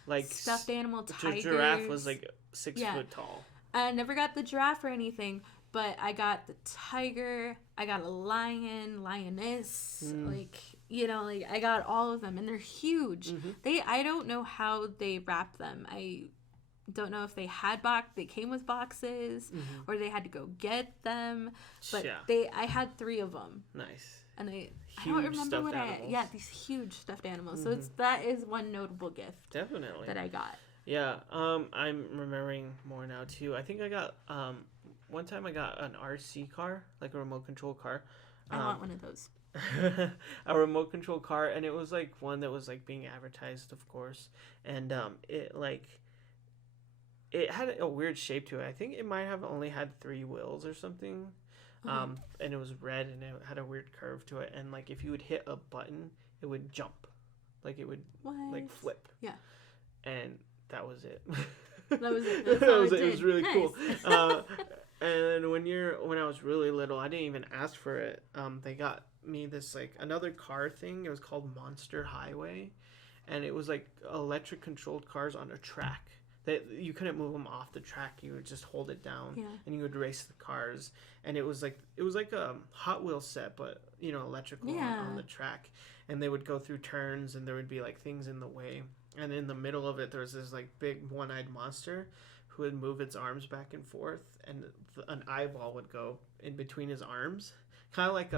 like stuffed animal tigers. The giraffe was like 6 foot tall. I never got the giraffe or anything, but I got the tiger. I got a lion, lioness, like, you know, like I got all of them, and they're huge. I don't know how they wrapped them. I don't know if they had they came with boxes or they had to go get them, but I had 3 of them. Nice. And I don't remember what these huge stuffed animals. So that is one notable gift. Definitely. That I got. Yeah. I'm remembering more now too. I think I got one time I got an RC car, like a remote control car. I want one of those. A remote control car, and it was like one that was like being advertised, of course, and it had a weird shape to it. I think it might have only had 3 wheels or something. And it was red and it had a weird curve to it, and like if you would hit a button it would jump, like it would like flip. Yeah. And that was it. That was it. It was really cool. And when I was really little, I didn't even ask for it. They got me this like another car thing. It was called Monster Highway, and it was like electric controlled cars on a track. That you couldn't move them off the track. You would just hold it down, and you would race the cars. And it was like a Hot Wheels set, but you know, electrical on the track. And they would go through turns, and there would be like things in the way. And in the middle of it, there was this like big one-eyed monster who would move its arms back and forth, and an eyeball would go in between his arms, kind of like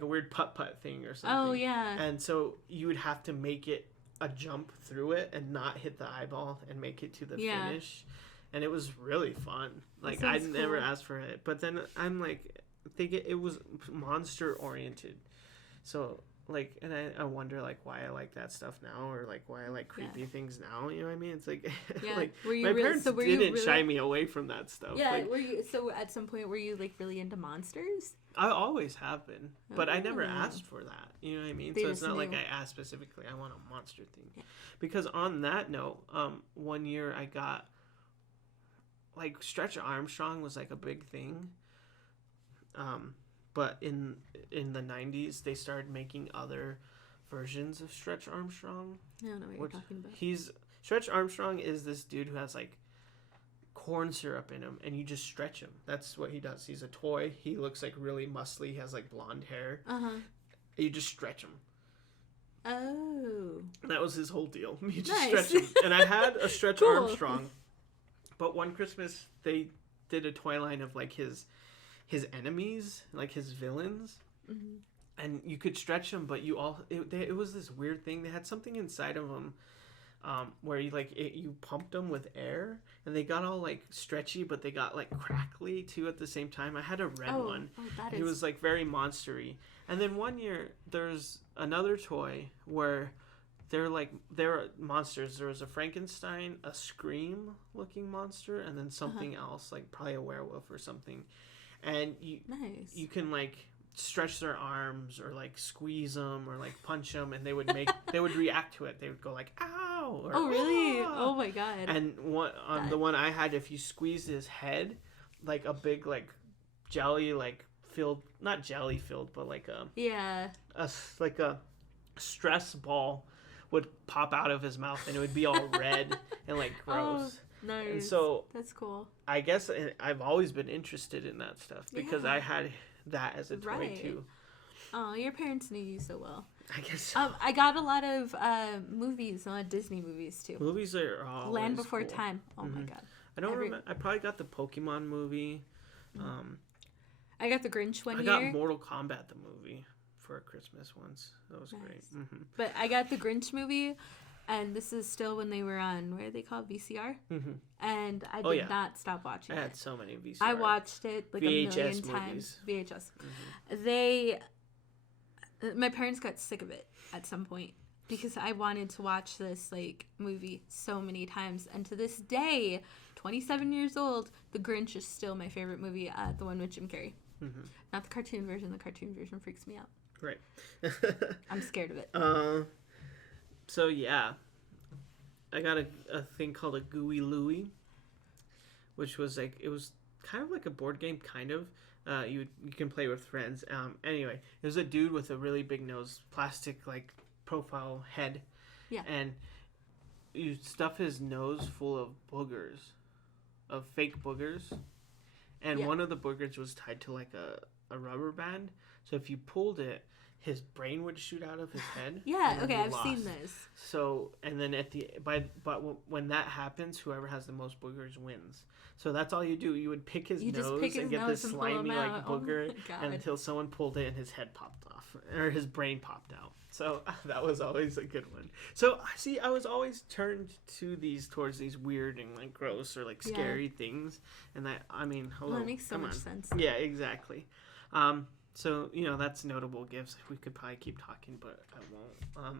a weird putt-putt thing or something. Oh yeah. And so you would have to make it a jump through it and not hit the eyeball and make it to the finish, and it was really fun. Like I never asked for it, but then I'm like thinking it was monster oriented, so like, and I wonder like why I like that stuff now, or like why I like creepy things now. You know what I mean? It's like like my parents didn't shy me away from that stuff. Yeah, like, were you at some point were you like really into monsters? I always have been, but I never asked for that. You know what I mean? So it's not like I asked specifically, I want a monster thing. Yeah. Because on that note, 1 year I got, like, Stretch Armstrong was like a big thing. But in the 90s, they started making other versions of Stretch Armstrong. I don't know what you're talking about. Stretch Armstrong is this dude who has like corn syrup in him, and you just stretch him. That's what he does. He's a toy. He looks like really muscly. He has like blonde hair. You just stretch him. Oh. That was his whole deal. You just Nice. stretch him. And I had a Stretch Cool. Armstrong, but one Christmas they did a toy line of like his enemies, like his villains. And you could stretch them, but it was this weird thing. They had something inside of them where you pumped them with air, and they got all like stretchy, but they got like crackly too at the same time. I had a red one. He was like very monstery. And then one year there's another toy where they're monsters. There was a Frankenstein, a Scream looking monster, and then something else, like probably a werewolf or something. And you can like stretch their arms or like squeeze them or like punch them, and they would react to it. They would go like ow, or oh really? ah. Oh my god. And the one I had, if you squeezed his head, like a big like jelly like filled, not jelly filled, but like a stress ball would pop out of his mouth, and it would be all red and like gross. Nice. And so that's cool. I guess I've always been interested in that stuff because I had that as a toy too. Oh, your parents knew you so well. I guess so. I got a lot of movies, a lot of Disney movies too. Movies are always Land Before cool. Time. Oh my god. I don't remember. I probably got the Pokemon movie. I got the Grinch one year. I got Mortal Kombat the movie for Christmas once. That was great. But I got the Grinch movie, and this is still when they were on, what are they called, VCR? And I did not stop watching it. I had so many VCR. I watched it like VHS a million times. VHS. My parents got sick of it at some point because I wanted to watch this like movie so many times, and to this day, 27 years old, The Grinch is still my favorite movie. The one with Jim Carrey. Not the cartoon version. The cartoon version freaks me out. Right. I'm scared of it. So yeah, I got a thing called a Gooey Louie, which was like, it was kind of like a board game, kind of. You can play with friends. Anyway, it was a dude with a really big nose, plastic like profile head. Yeah. And you stuff his nose full of boogers, of fake boogers. And one of the boogers was tied to like a rubber band. So if you pulled it, his brain would shoot out of his head. Yeah, okay, I've seen this. So, and then when that happens, whoever has the most boogers wins. So that's all you do. You would pick his nose and get this slimy like booger until someone pulled it and his head popped off, or his brain popped out. So that was always a good one. So see, I was always turned towards these weird and like gross or like scary things, and that, I mean, hello, well, that makes so much sense. Yeah, exactly. So, that's notable gifts. We could probably keep talking, but I won't.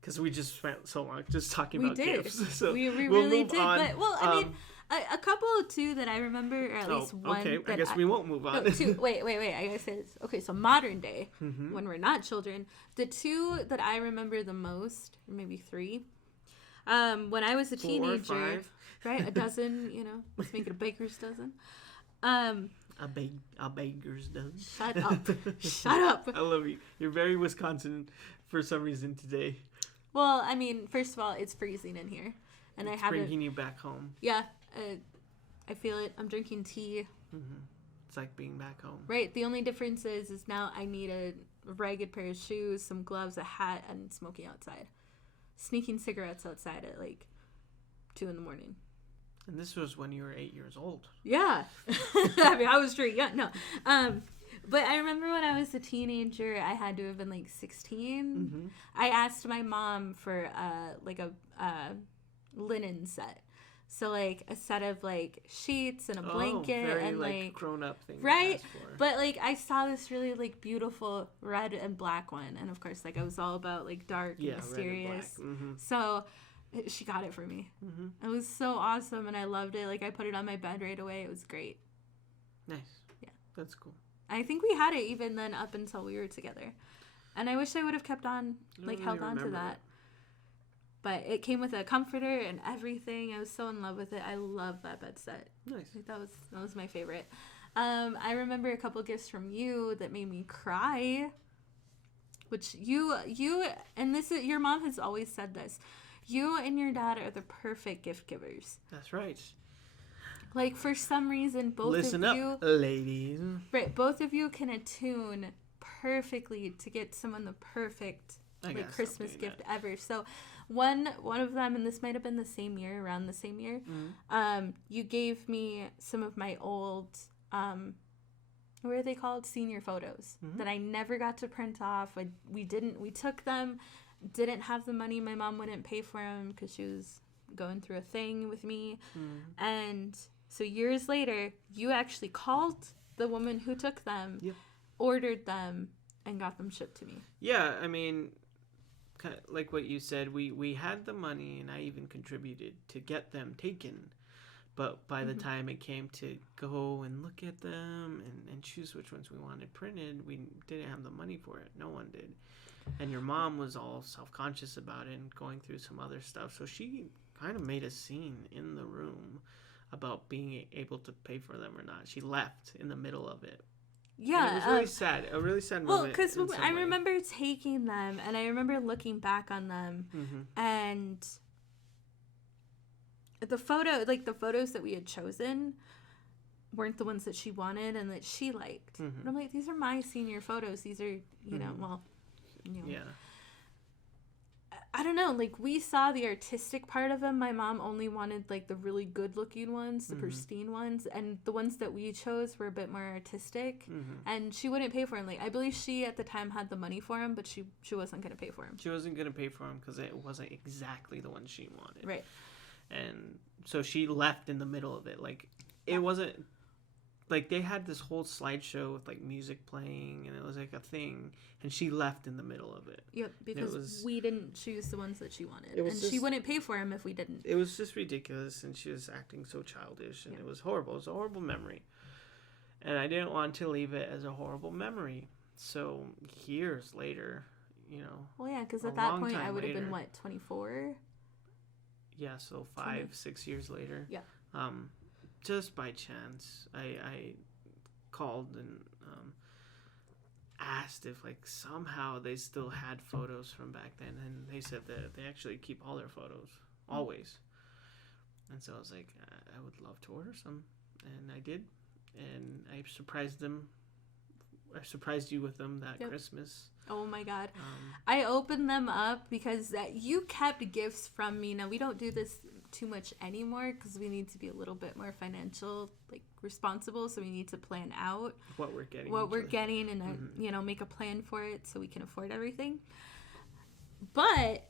Because we just spent so long just talking about gifts. So we we'll really move did. on. But, well, I mean, a couple too that I remember, or at least one. Okay, I guess we won't move on. No, two. Wait. I gotta say this. Okay, so modern day, when we're not children, the two that I remember the most, or maybe three, when I was a teenager, 5. right? A dozen, let's make it a baker's dozen. A baker's dozen. Shut up. Shut up. I love you. You're very Wisconsin for some reason today. Well, I mean, first of all, it's freezing in here. And it's I haven't... bringing you back home. Yeah. I feel it. I'm drinking tea. It's like being back home. Right. The only difference is now I need a ragged pair of shoes, some gloves, a hat, and smoking outside. Sneaking cigarettes outside at like 2 a.m. And this was when you were 8 years old. Yeah. I mean, I was pretty young. No. But I remember when I was a teenager, I had to have been like 16. I asked my mom for like a linen set. So like a set of like sheets and a blanket very, and like grown up thing. Right? But like I saw this really like beautiful red and black one, and of course like I was all about like dark and mysterious. Red and black. So she got it for me. It was so awesome, and I loved it. Like I put it on my bed right away. It was great. Nice. Yeah. That's cool. I think we had it even then up until we were together. And I wish I would have kept on, held on to that. But it came with a comforter and everything. I was so in love with it. I love that bed set. Nice. Like that was my favorite. I remember a couple gifts from you that made me cry. Which you, and this is, your mom has always said this. You and your dad are the perfect gift givers. That's right. Like, for some reason, both Listen of up, you... ladies. Right, both of you can attune perfectly to get someone the perfect like Christmas gift ever. So one of them, and this might have been the same year, around the same year, you gave me some of my old, what are they called? Senior photos that I never got to print off. We took them, didn't have the money. My mom wouldn't pay for them because she was going through a thing with me. And so years later, you actually called the woman who took them, ordered them, and got them shipped to me. Yeah, I mean, kind of like what you said, we had the money, and I even contributed to get them taken. But by the time it came to go and look at them and choose which ones we wanted printed, we didn't have the money for it. No one did. And your mom was all self-conscious about it and going through some other stuff. So she kind of made a scene in the room about being able to pay for them or not. She left in the middle of it. Yeah. And it was really sad. A really sad moment. Well, because I remember taking them, and I remember looking back on them, and the photos that we had chosen weren't the ones that she wanted and that she liked. And I'm like, these are my senior photos. These are, yeah. I don't know, like, we saw the artistic part of them. My mom only wanted, like, the really good-looking ones, the pristine ones, and the ones that we chose were a bit more artistic, and she wouldn't pay for them. Like, I believe she, at the time, had the money for them, but she wasn't going to pay for them. She wasn't going to pay for them because it wasn't exactly the one she wanted. Right. And so she left in the middle of it. Like, it wasn't... Like, they had this whole slideshow with, like, music playing, and it was, like, a thing, and she left in the middle of it. Yep, because we didn't choose the ones that she wanted, and just, she wouldn't pay for them if we didn't. It was just ridiculous, and she was acting so childish, and it was horrible. It was a horrible memory, and I didn't want to leave it as a horrible memory. So, years later, Well, yeah, because at that point, I would have been, 24? Yeah, so 5-6 years later. Yeah. Just by chance, I called and asked if, like, somehow they still had photos from back then, and they said that they actually keep all their photos, always. And so I was like, I would love to order some, and I did, and I surprised them. I surprised you with them that Christmas. Oh my God. I opened them up because you kept gifts from me. Now, we don't do this too much anymore because we need to be a little bit more financial, like, responsible, so we need to plan out what we're getting and make a plan for it so we can afford everything. But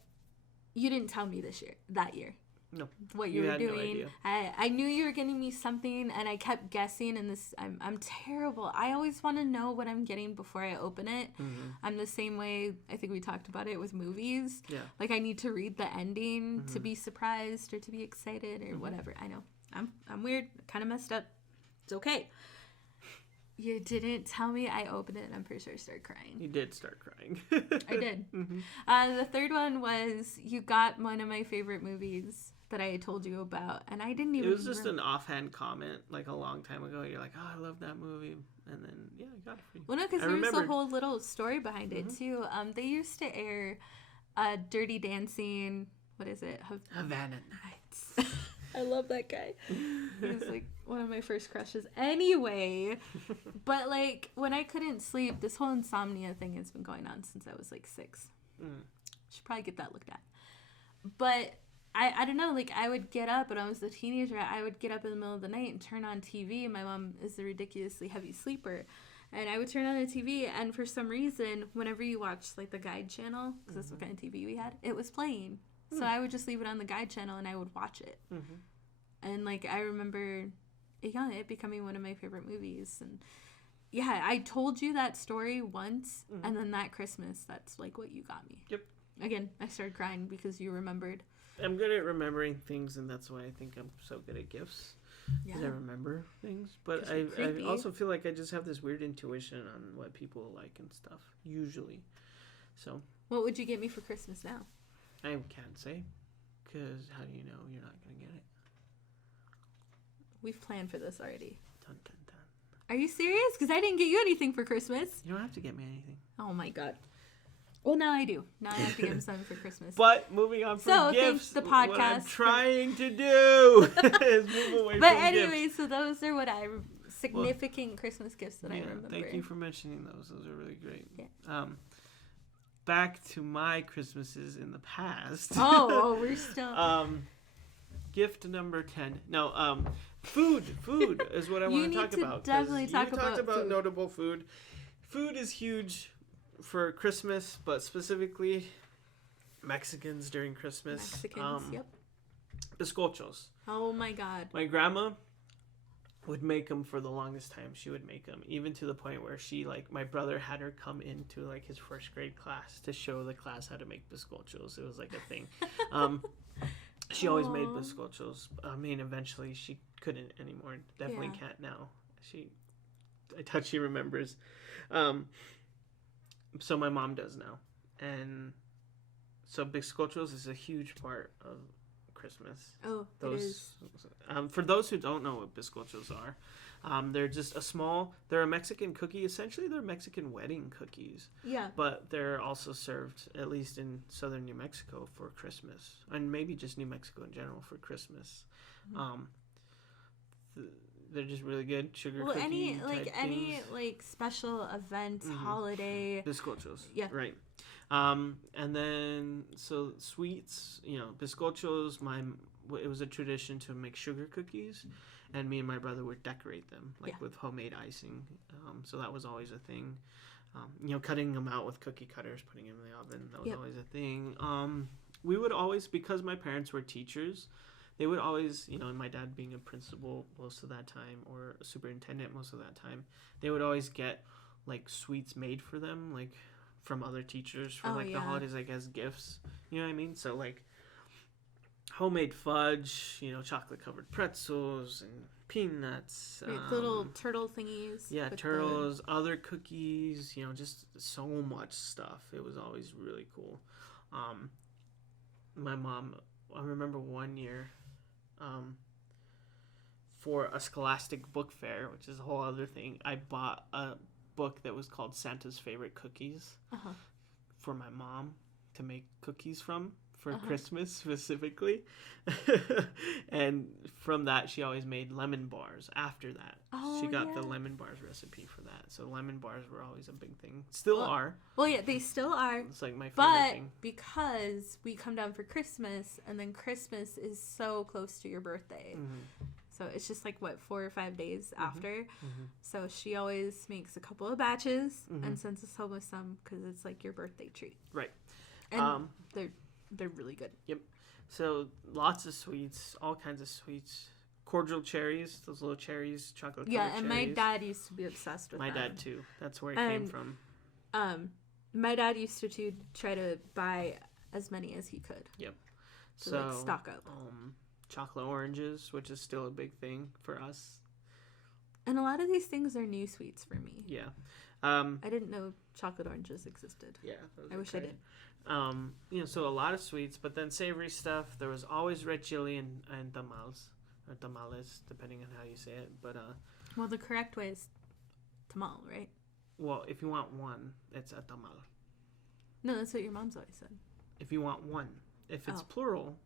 you didn't tell me that year no what you were doing. No idea. I knew you were getting me something, and I kept guessing, and I'm terrible. I always want to know what I'm getting before I open it. I'm the same way. I think we talked about it with movies. Yeah. Like, I need to read the ending to be surprised or to be excited or whatever. I know. I'm weird. Kind of messed up. It's okay. You didn't tell me. I opened it, and I'm pretty sure I started crying. You did start crying. I did. The third one was you got one of my favorite movies that I told you about, and I didn't even... It was just an offhand comment, like, a long time ago. You're like, oh, I love that movie. And then, yeah, I got it for you. Well, no, because there was a whole little story behind it, too. They used to air Dirty Dancing... What is it? Havana Nights. I love that guy. He was, like, one of my first crushes. Anyway, but, like, when I couldn't sleep, this whole insomnia thing has been going on since I was, like, 6. Should probably get that looked at. But... I don't know, like, I would get up, and I was a teenager, I would get up in the middle of the night and turn on TV, and my mom is a ridiculously heavy sleeper, and I would turn on the TV, and for some reason, whenever you watch, like, the guide channel, because that's what kind of TV we had, it was playing, so I would just leave it on the guide channel, and I would watch it, and, like, I remember it becoming one of my favorite movies, and, yeah, I told you that story once, and then that Christmas, that's, like, what you got me. Yep. Again, I started crying because you remembered. I'm good at remembering things, and that's why I think I'm so good at gifts. Because I remember things. But I also feel like I just have this weird intuition on what people like and stuff, usually. So. What would you get me for Christmas now? I can't say, because how do you know you're not going to get it? We've planned for this already. Dun, dun, dun. Are you serious? Because I didn't get you anything for Christmas. You don't have to get me anything. Oh, my God. Well, now I do. Now I have to get him something for Christmas. But moving on from gifts, thanks the podcast. what I'm trying to do is move away but from anyway, gifts. so those are what significant Christmas gifts that I remember. Thank you for mentioning those. Those are really great. Yeah. Back to my Christmases in the past. Oh, we're still... Gift number 10. No, food. Food is what I want to talk about. Definitely talk about You talked about food. notable food. Food is huge for Christmas, but specifically Mexicans during Christmas. Yep. Bizcochos. Oh my God. My grandma would make them for the longest time. She would make them, even to the point where my brother had her come into his first grade class to show the class how to make bizcochos. It was like a thing. She always made bizcochos. I mean, eventually she couldn't anymore. Definitely can't now. I thought she remembers. So my mom does now. And so bizcochos is a huge part of Christmas. Oh, it is. For those who don't know what bizcochos are, they're just they're a Mexican cookie. Essentially, they're Mexican wedding cookies. Yeah. But they're also served, at least in southern New Mexico, for Christmas. And maybe just New Mexico in general for Christmas. They're just really good. Sugar cookie any special event, holiday. Bizcochos. Yeah. Right. And then, so sweets, bizcochos, it was a tradition to make sugar cookies, and me and my brother would decorate them, with homemade icing. So that was always a thing. Cutting them out with cookie cutters, putting them in the oven, that was always a thing. We would always, because my parents were teachers, they would always, and my dad being a principal most of that time, or a superintendent most of that time, they would always get, sweets made for them, from other teachers for the holidays, as gifts. You know what I mean? So homemade fudge, chocolate covered pretzels and peanuts. Little turtle thingies. Yeah, turtles, other cookies, just so much stuff. It was always really cool. My mom, I remember one year, for a Scholastic book fair, which is a whole other thing, I bought a book that was called Santa's Favorite Cookies for my mom to make cookies for Christmas specifically. And from that, she always made lemon bars after that. She got the lemon bars recipe for that. So lemon bars were always a big thing. Still are. Well, yeah, they still are. It's my favorite thing. But because we come down for Christmas, and then Christmas is so close to your birthday. So it's just 4 or 5 days after. So she always makes a couple of batches and sends us home with some, because it's your birthday treat. Right. And they're really good. Yep. So lots of sweets, all kinds of sweets. Cordial cherries, those little cherries, chocolate covered cherries. My dad used to be obsessed with them. My dad too. That's where it came from. My dad used to try to buy as many as he could. Yep. To stock up. Chocolate oranges, which is still a big thing for us. And a lot of these things are new sweets for me. Yeah. I didn't know chocolate oranges existed. Yeah. I wish I did. So a lot of sweets, but then savory stuff. There was always red chili and tamales, or tamales, depending on how you say it. But well, the correct way is tamal, right? Well, if you want one, it's a tamal. No, that's what your mom's always said. If you want one, if it's plural,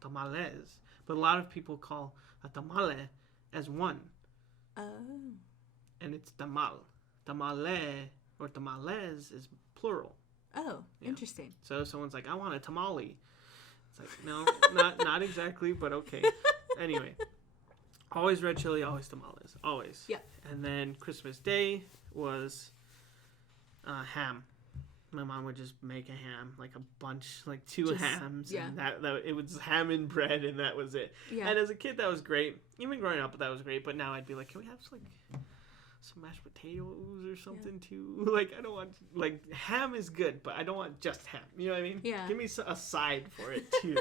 tamales. But a lot of people call a tamale as one. Oh. And it's tamal. Tamale or tamales is plural. Oh, interesting. So if someone's like, I want a tamale. It's like, no, not exactly, but okay. Anyway, always red chili, always tamales. Always. Yeah. And then Christmas Day was ham. My mom would just make a ham, a bunch, 2 hams. Yeah. And that it was ham and bread, and that was it. Yeah. And as a kid, that was great. Even growing up, that was great. But now I'd be like, can we have some mashed potatoes or something too? I don't want, ham is good, but I don't want just ham. You know what I mean? Yeah. Give me a side for it too.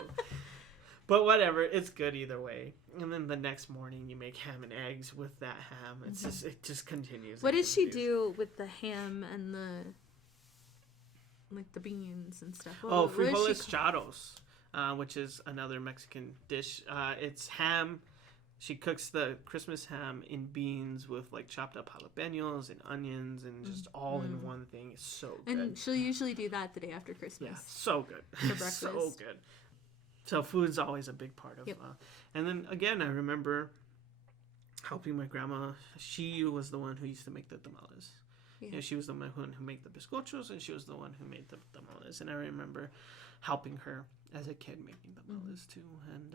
But whatever, it's good either way. And then the next morning, you make ham and eggs with that ham. It's it just continues. What does she do with the ham and the beans and stuff? Frijoles charros, which is another Mexican dish. It's ham, She cooks the Christmas ham in beans with like chopped up jalapenos and onions and just all in one thing. It's so good. And she'll usually do that the day after Christmas. Yeah, so good. For breakfast. So good. So food's always a big part of. Yep. And then again, I remember helping my grandma. She was the one who used to make the tamales. Yeah. You know, she was the one who made the bizcochos, and she was the one who made the tamales. And I remember helping her as a kid making tamales too. And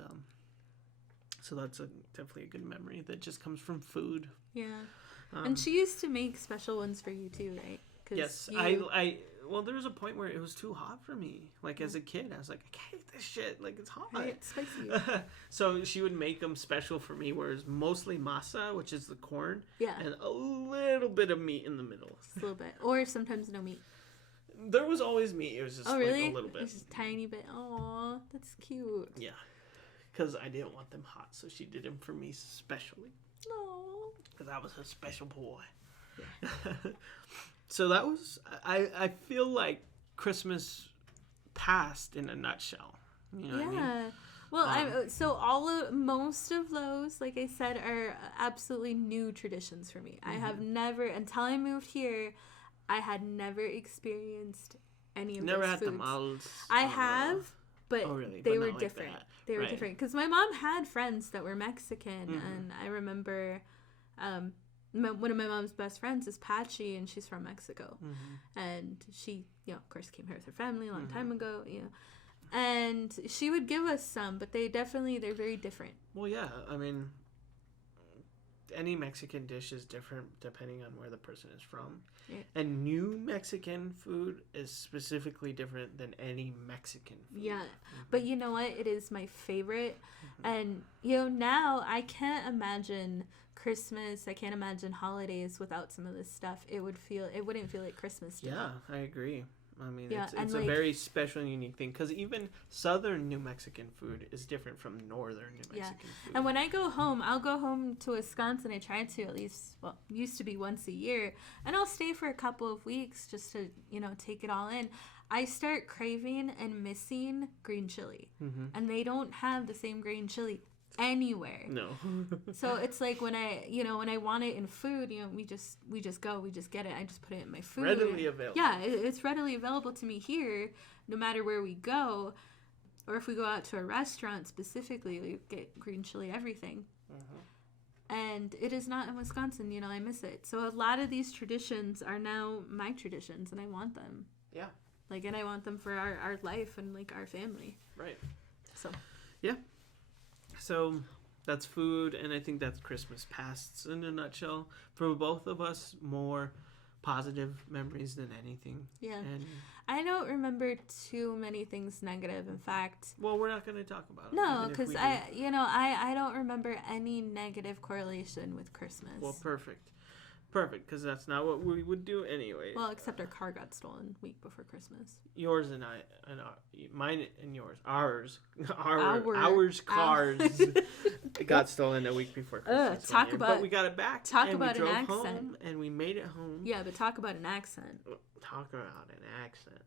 so that's definitely a good memory that just comes from food. Yeah. And she used to make special ones for you too, right? Yes, well, there was a point where it was too hot for me. Like, as a kid, I was like, I can't eat this shit. Like, it's hot. It's spicy. So she would make them special for me, where it's mostly masa, which is the corn, Yeah. and a little bit of meat in the middle. Just a little bit. Or sometimes no meat. There was always meat. It was just like a little bit. Just a tiny bit. Aw, that's cute. Yeah. Because I didn't want them hot, so she did them for me specially. Aww. Because I was a special boy. Yeah. So that was, I feel like Christmas passed in a nutshell. You know what I mean? Well, so most of those, like I said, are absolutely new traditions for me. I have never, until I moved here, I had never experienced any of Never those had foods. tamales. I have, but really? they But were not like different. that. They were Right. different because my mom had friends that were Mexican, and I remember one of my mom's best friends is Patchy, and she's from Mexico, and she, of course, came here with her family a long time ago, and she would give us some, but they're very different. Well, yeah, I mean, any Mexican dish is different depending on where the person is from. Yeah. And new Mexican food is specifically different than any Mexican food. Yeah, but you know what? It is my favorite. And, now I can't imagine Christmas, I can't imagine holidays without some of this stuff. It wouldn't feel like Christmas to me. Yeah, I agree. I mean, Yeah, it's a very special and unique thing, because even southern New Mexican food is different from northern New Mexican food. And when I go home, I'll go home to Wisconsin. I try to at least, used to be once a year, and I'll stay for a couple of weeks just to, take it all in. I start craving and missing green chili, and they don't have the same green chili anywhere. No. So it's like when I want it in food, we just get it. I just put it in my food. Readily available. Yeah, it's readily available to me here, no matter where we go, or if we go out to a restaurant specifically, we get green chili everything. And it is not in Wisconsin. I miss it. So a lot of these traditions are now my traditions, and I want them. Yeah. And I want them for our life and our family. Right. So. Yeah. So that's food, and I think that's Christmas past in a nutshell. For both of us, more positive memories than anything. Yeah. And I don't remember too many things negative. In fact, well, we're not going to talk about it. No, because I don't remember any negative correlation with Christmas. Well, perfect, because that's not what we would do anyway. Well, except our car got stolen week before Christmas. Yours and mine and yours, ours cars got stolen a week before Christmas. But we got it back. Talk about we drove an accent. home, and we made it home. Yeah, but talk about an accent. Talk about an accent.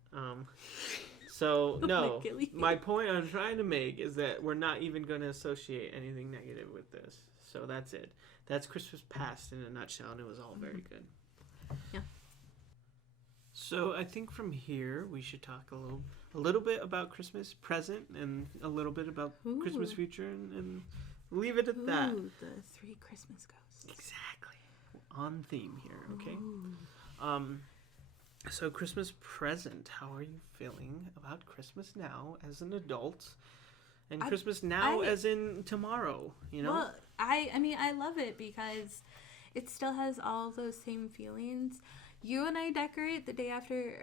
So no, my point I'm trying to make is that we're not even going to associate anything negative with this. So that's it. That's Christmas past in a nutshell, and it was all very good. Yeah. So I think from here we should talk a little bit about Christmas present and a little bit about Christmas future, and leave it at that. The 3 Christmas ghosts. Exactly. On theme here, okay? So Christmas present, how are you feeling about Christmas now as an adult? And Christmas now as in tomorrow, Well, I love it because it still has all those same feelings. You and I decorate the day after,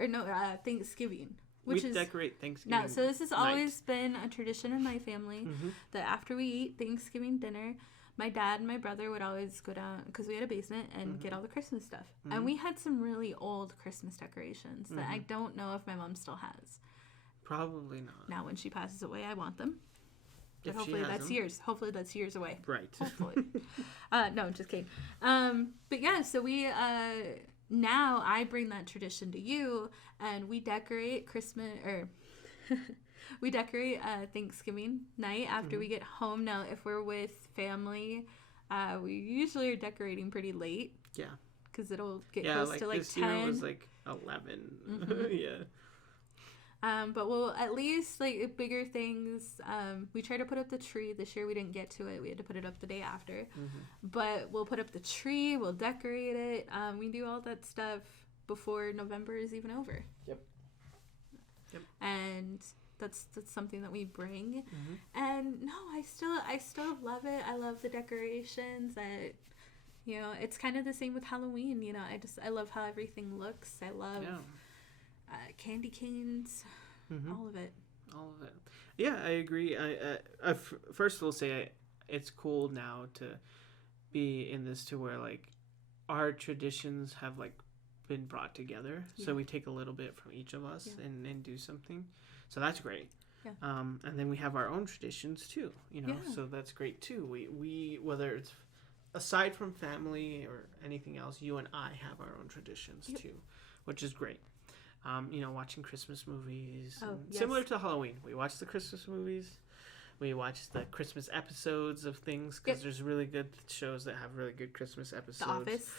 Thanksgiving. We decorate Thanksgiving. No, so this has always been a tradition in my family that after we eat Thanksgiving dinner, my dad and my brother would always go down, because we had a basement, and get all the Christmas stuff. And we had some really old Christmas decorations that I don't know if my mom still has. Probably not. Now, when she passes away, I want them. But If hopefully she has that's them. years. Hopefully that's years away. Right. Hopefully. No, just kidding. But yeah, so we now I bring that tradition to you, and we decorate Christmas, or We decorate Thanksgiving night after we get home. Now, if we're with family, we usually are decorating pretty late. Yeah. Because it'll get close to like this 10. year was like 11. Yeah. But we'll at least like bigger things. We try to put up the tree. This year we didn't get to it. We had to put it up the day after. But we'll put up the tree. We'll decorate it. We do all that stuff before November is even over. Yep. And that's something that we bring. And no, I still love it. I love the decorations. It's kind of the same with Halloween. I love how everything looks. I love candy canes, all of it. Yeah, I agree. I first will say it's cool now to be in this to where like our traditions have like been brought together. So we take a little bit from each of us and do something. So that's great. Yeah. And then we have our own traditions too, so that's great too. We whether it's aside from family or anything else, you and I have our own traditions too, which is great. Watching Christmas movies. Similar to Halloween. We watch the Christmas movies. We watch the Christmas episodes of things because there's really good shows that have really good Christmas episodes.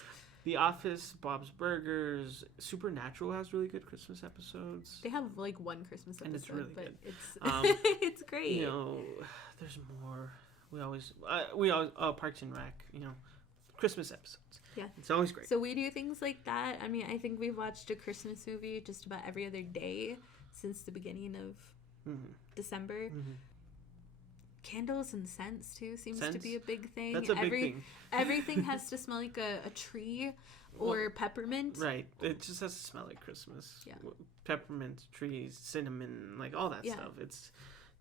The Office, Bob's Burgers, Supernatural has really good Christmas episodes. They have like one Christmas episode, and it's really but good. It's it's great. There's more. We always Parks and Rec. Christmas episodes. Yeah, it's always great. So we do things like that. I mean, I think we've watched a Christmas movie just about every other day since the beginning of December. Candles and scents too seems to be a big thing. That's a big thing. Everything has to smell like a tree or peppermint. Right. It just has to smell like Christmas. Yeah. Peppermint, trees, cinnamon, like all that stuff. It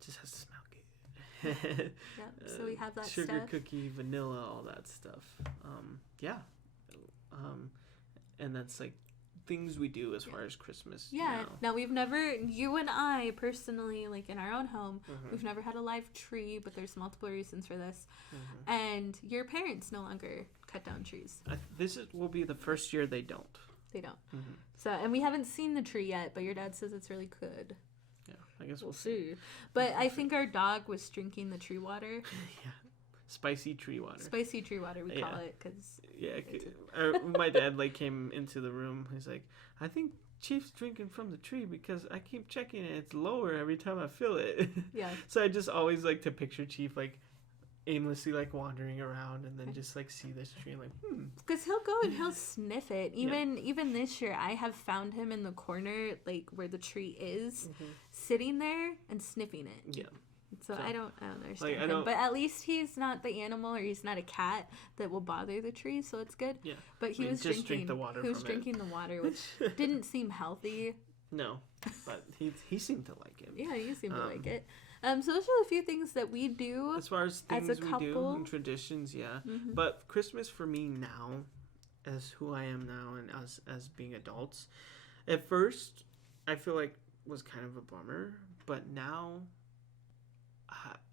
just has to smell good. So we have that sugar stuff. cookie, vanilla, all that stuff. And that's like things we do as far as Christmas. Now we've never, you and I personally, like in our own home, we've never had a live tree, but there's multiple reasons for this. And your parents no longer cut down trees. Will be the first year they don't. So, and we haven't seen the tree yet, but your dad says it's really good. Yeah, I guess we'll see. But I think our dog was drinking the tree water. Spicy tree water. Spicy tree water, we call it, because... my dad came into the room. He's like, I think Chief's drinking from the tree because I keep checking it. It's lower every time I fill it. Yeah. So I just always like to picture Chief aimlessly wandering around and then just see this tree and because he'll go and he'll sniff it. Even this year, I have found him in the corner where the tree is, sitting there and sniffing it. Yeah. So I don't understand him. But at least he's not the animal, or he's not a cat that will bother the tree, so it's good. Yeah. But he was just drinking drink the water. He was drinking the water, which didn't seem healthy. No, but he seemed to like it. Yeah, he seemed to like it. So those are a few things that we do as far as things as a couple. We do and traditions. Yeah, but Christmas for me now, as who I am now, and as being adults, at first I feel like was kind of a bummer, but now.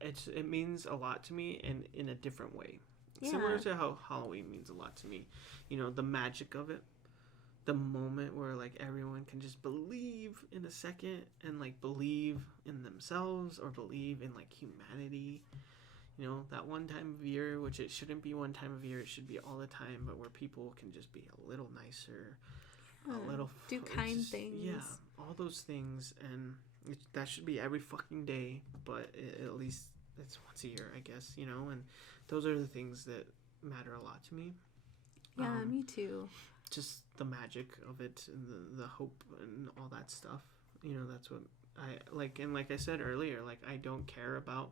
It means a lot to me in a different way. Similar to how Halloween means a lot to me. The magic of it. The moment where everyone can just believe in a second and believe in themselves or believe in humanity. That one time of year, which it shouldn't be one time of year, it should be all the time, but where people can just be a little nicer, a little do kind things. Yeah, all those things, and that should be every fucking day, but at least it's once a year, I guess, and those are the things that matter a lot to me. Yeah, me too. Just the magic of it and the hope and all that stuff. That's what I like. And like I said earlier, I don't care about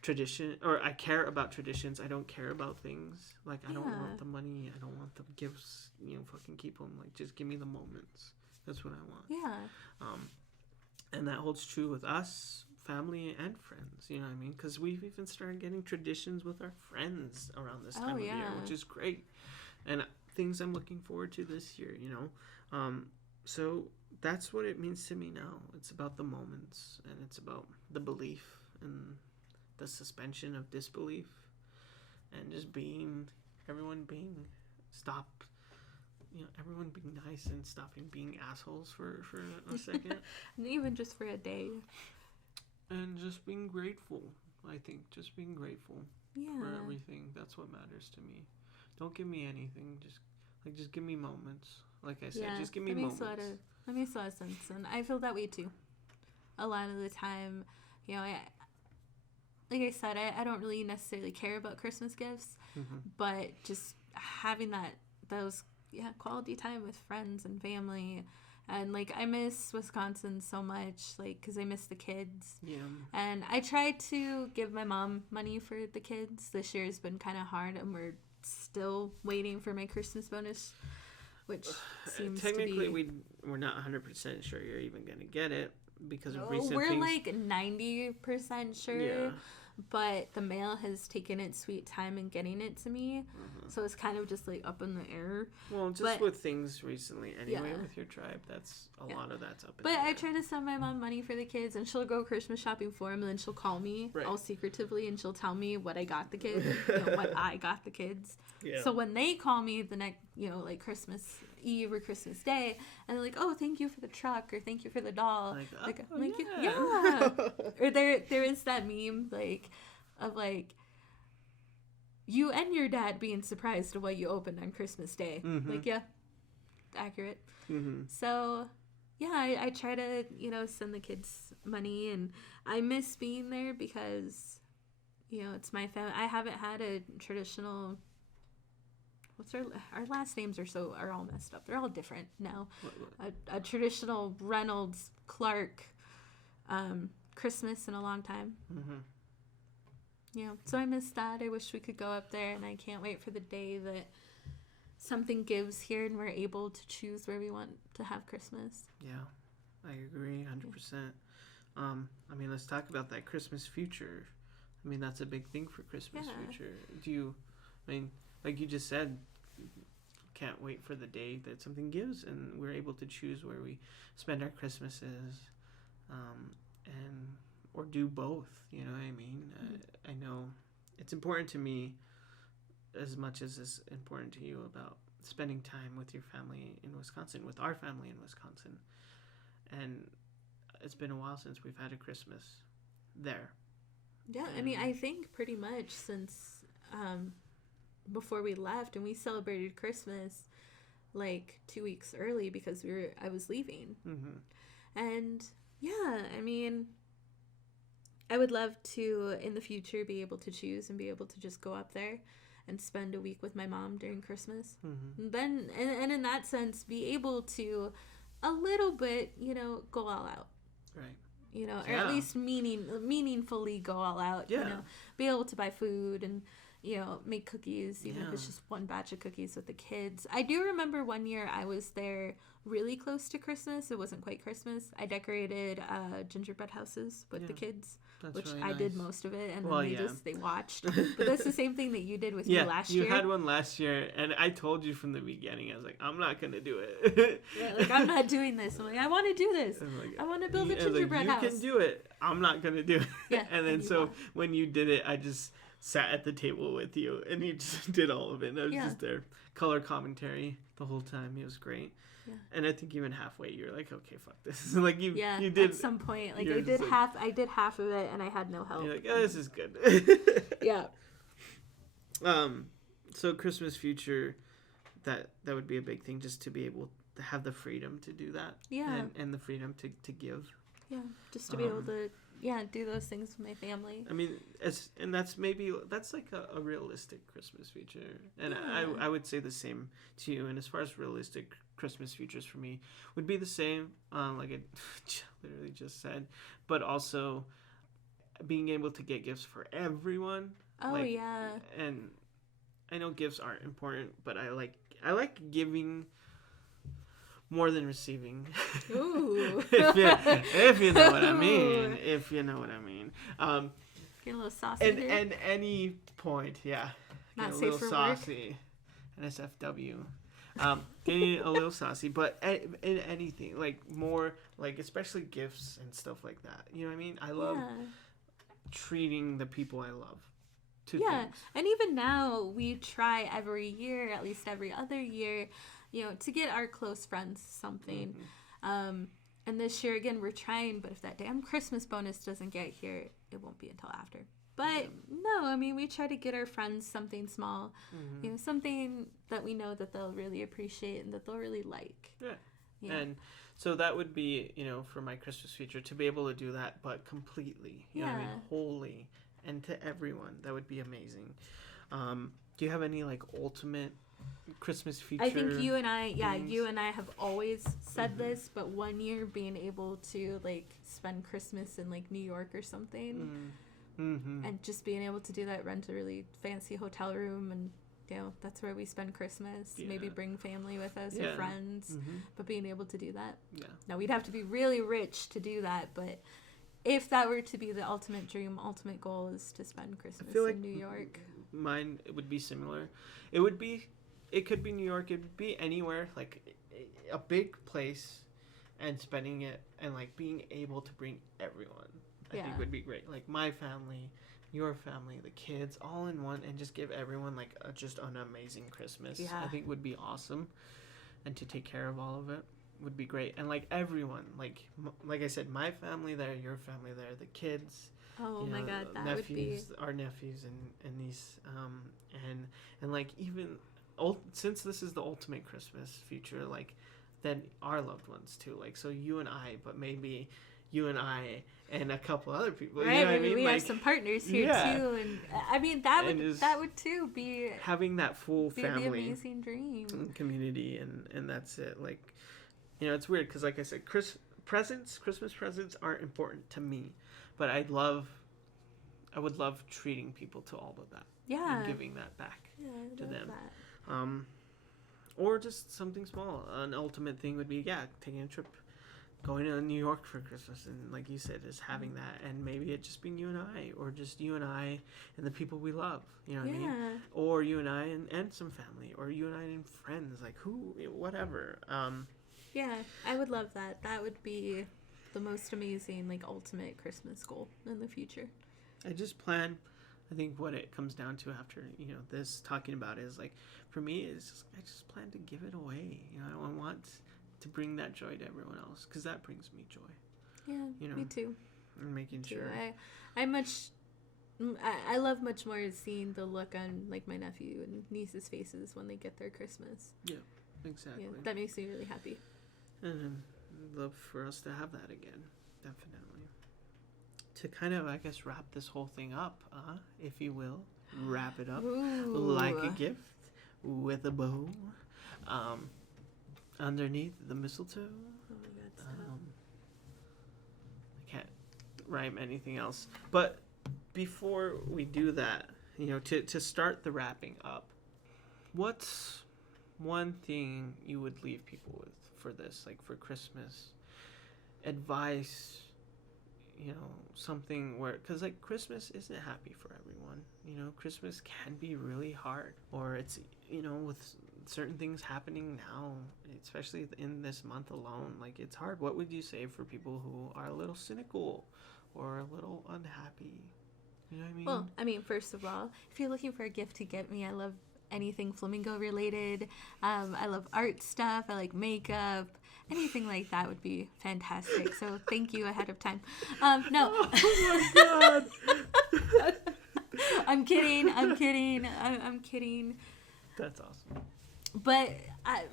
tradition, or I care about traditions. I don't care about things. I don't want the money. I don't want the gifts. Fucking keep them. Just give me the moments. That's what I want. Yeah. And that holds true with us, family, and friends. You know what I mean? Because we've even started getting traditions with our friends around this time of year, which is great. And things I'm looking forward to this year, So that's what it means to me now. It's about the moments, and it's about the belief and the suspension of disbelief, and just everyone being nice and stopping being assholes for a second. And even just for a day. And just being grateful. I think just being grateful for everything. That's what matters to me. Don't give me anything. Just give me moments. Like I said, just give me moments. That makes a lot of sense, and I feel that way too. A lot of the time, like I said, I don't really necessarily care about Christmas gifts, but just having those quality time with friends and family. And, like, I miss Wisconsin so much, like, because I miss the kids. Yeah. And I tried to give my mom money for the kids. This year has been kind of hard, and we're still waiting for my Christmas bonus, which seems technically we're not 100% sure you're even going to get it because of recent we're things. Like 90% sure, but the mail has taken its sweet time in getting it to me, so it's kind of just like up in the air. Well, with things recently anyway, with your tribe, that's a lot of that's up in the air. But I try to send my mom money for the kids, and she'll go Christmas shopping for them, and then she'll call me all secretively, and she'll tell me what I got the kids, what I got the kids. Yeah. So when they call me the next, like Christmas Eve or Christmas Day, and they're like, "Oh, thank you for the truck," or "Thank you for the doll," yeah. Or there is that meme of you and your dad being surprised at what you opened on Christmas Day. Accurate. So I try to send the kids money, and I miss being there because it's my family. I haven't had a traditional. What's our last names are all messed up. They're all different now. A traditional Reynolds Clark Christmas in a long time. So I miss that. I wish we could go up there, and I can't wait for the day that something gives here and we're able to choose where we want to have Christmas. Yeah, I agree 100%. Let's talk about that Christmas future. That's a big thing for Christmas future. Like you just said, can't wait for the day that something gives and we're able to choose where we spend our Christmases, or do both. You know what I mean? I know it's important to me as much as it's important to you about spending time with your family in Wisconsin, with our family in Wisconsin. And it's been a while since we've had a Christmas there. Yeah, I think pretty much since before we left, and we celebrated Christmas like 2 weeks early because I was leaving. And I would love to in the future be able to choose and be able to just go up there and spend a week with my mom during Christmas. And then and in that sense be able to a little bit go all out, right? Or at least meaningfully go all out. Be able to buy food and make cookies, even if it's just one batch of cookies with the kids. I do remember one year I was there really close to Christmas. It wasn't quite Christmas. I decorated gingerbread houses with the kids, which really I did most of it, and then they watched. But that's the same thing that you did with me last year. You had one last year, and I told you from the beginning, I was like, I'm not going to do it. I'm not doing this. I'm like, I want to do this. I want to build a gingerbread house. You can do it. I'm not going to do it. And then when you did it, I just sat at the table with you, and you just did all of it. And I was just there, color commentary the whole time. It was great. And I think even halfway, you're like, okay, fuck this. Like you did at some point. Like I did half of it, and I had no help. You're like, oh, this is good. So Christmas future, that would be a big thing, just to be able to have the freedom to do that. And the freedom to give. Yeah, just to be able to do those things with my family. That's like a realistic Christmas future, and I would say the same to you. And as far as realistic Christmas futures for me would be the same, like I literally just said, but also being able to get gifts for everyone. And I know gifts aren't important, but I like giving more than receiving. Ooh. if you know what I mean. If you know what I mean. Get a little saucy. And any point, Not get a safe little for saucy. NSFW. Getting a little saucy, but in anything, like more, like especially gifts and stuff like that. You know what I mean? I love treating the people I love to things. And even now we try every year, at least every other year, to get our close friends something. And this year, again, we're trying, but if that damn Christmas bonus doesn't get here, it won't be until after. But no, I mean, we try to get our friends something small, something that we know that they'll really appreciate and that they'll really like. Yeah. And so that would be, for my Christmas feature, to be able to do that, but completely, you know what I mean, wholly, and to everyone. That would be amazing. Do you have any, like, ultimate Christmas feature? I think you and I have always said this, but one year being able to, like, spend Christmas in, like, New York or something, and just being able to do that, rent a really fancy hotel room, and, that's where we spend Christmas. Maybe bring family with us or friends, but being able to do that. Yeah. Now, we'd have to be really rich to do that, but if that were to be the ultimate dream, ultimate goal is to spend Christmas in New York. Mine, it would be similar. It could be New York, it would be anywhere, like a big place, and spending it, and like being able to bring everyone, I think would be great. Like my family, your family, the kids, all in one, and just give everyone like just an amazing Christmas. I think would be awesome, and to take care of all of it would be great. And like everyone, like I said, my family there, your family there, the kids. Oh my God, that nephews, would be our nephews and niece, and like even since this is the ultimate Christmas feature, like then our loved ones too, like so you and I, but maybe you and I and a couple other people, right? You know what I mean? We like, have some partners here too, and I mean that would too be having that full family, the amazing dream, and community, and that's it. Like, it's weird because like I said, Christmas presents aren't important to me, but I would love treating people to all of that. And giving that back to them. That. Or just something small. An ultimate thing would be, taking a trip, going to New York for Christmas, and like you said, just having that, and maybe it just being you and I, or just you and I and the people we love, you know what I mean? Or you and I and some family, or you and I and friends, like whatever. I would love that. That would be the most amazing, like, ultimate Christmas goal in the future. I just plan, I think what it comes down to after, this talking about is like, for me, I just plan to give it away. I want to bring that joy to everyone else, because that brings me joy. Yeah, me too. And making sure. I love much more seeing the look on, like, my nephew and niece's faces when they get their Christmas. Yeah, exactly. Yeah, that makes me really happy. And I'd love for us to have that again, definitely. To kind of, I guess, wrap this whole thing up, if you will. Wrap it up like a gift with a bow underneath the mistletoe. Oh my God, stop. I can't rhyme anything else. But before we do that, to start the wrapping up, what's one thing you would leave people with for this, like for Christmas? Advice, something where, because like Christmas isn't happy for everyone. Christmas can be really hard, or it's, with certain things happening now, especially in this month alone, like it's hard. What would you say for people who are a little cynical or a little unhappy? You know what I mean? Well, I mean, first of all, if you're looking for a gift to get me, I love anything flamingo related. I love art stuff. I like makeup. Anything like that would be fantastic. So thank you ahead of time. No. Oh my God. I'm kidding. I'm kidding. That's awesome. But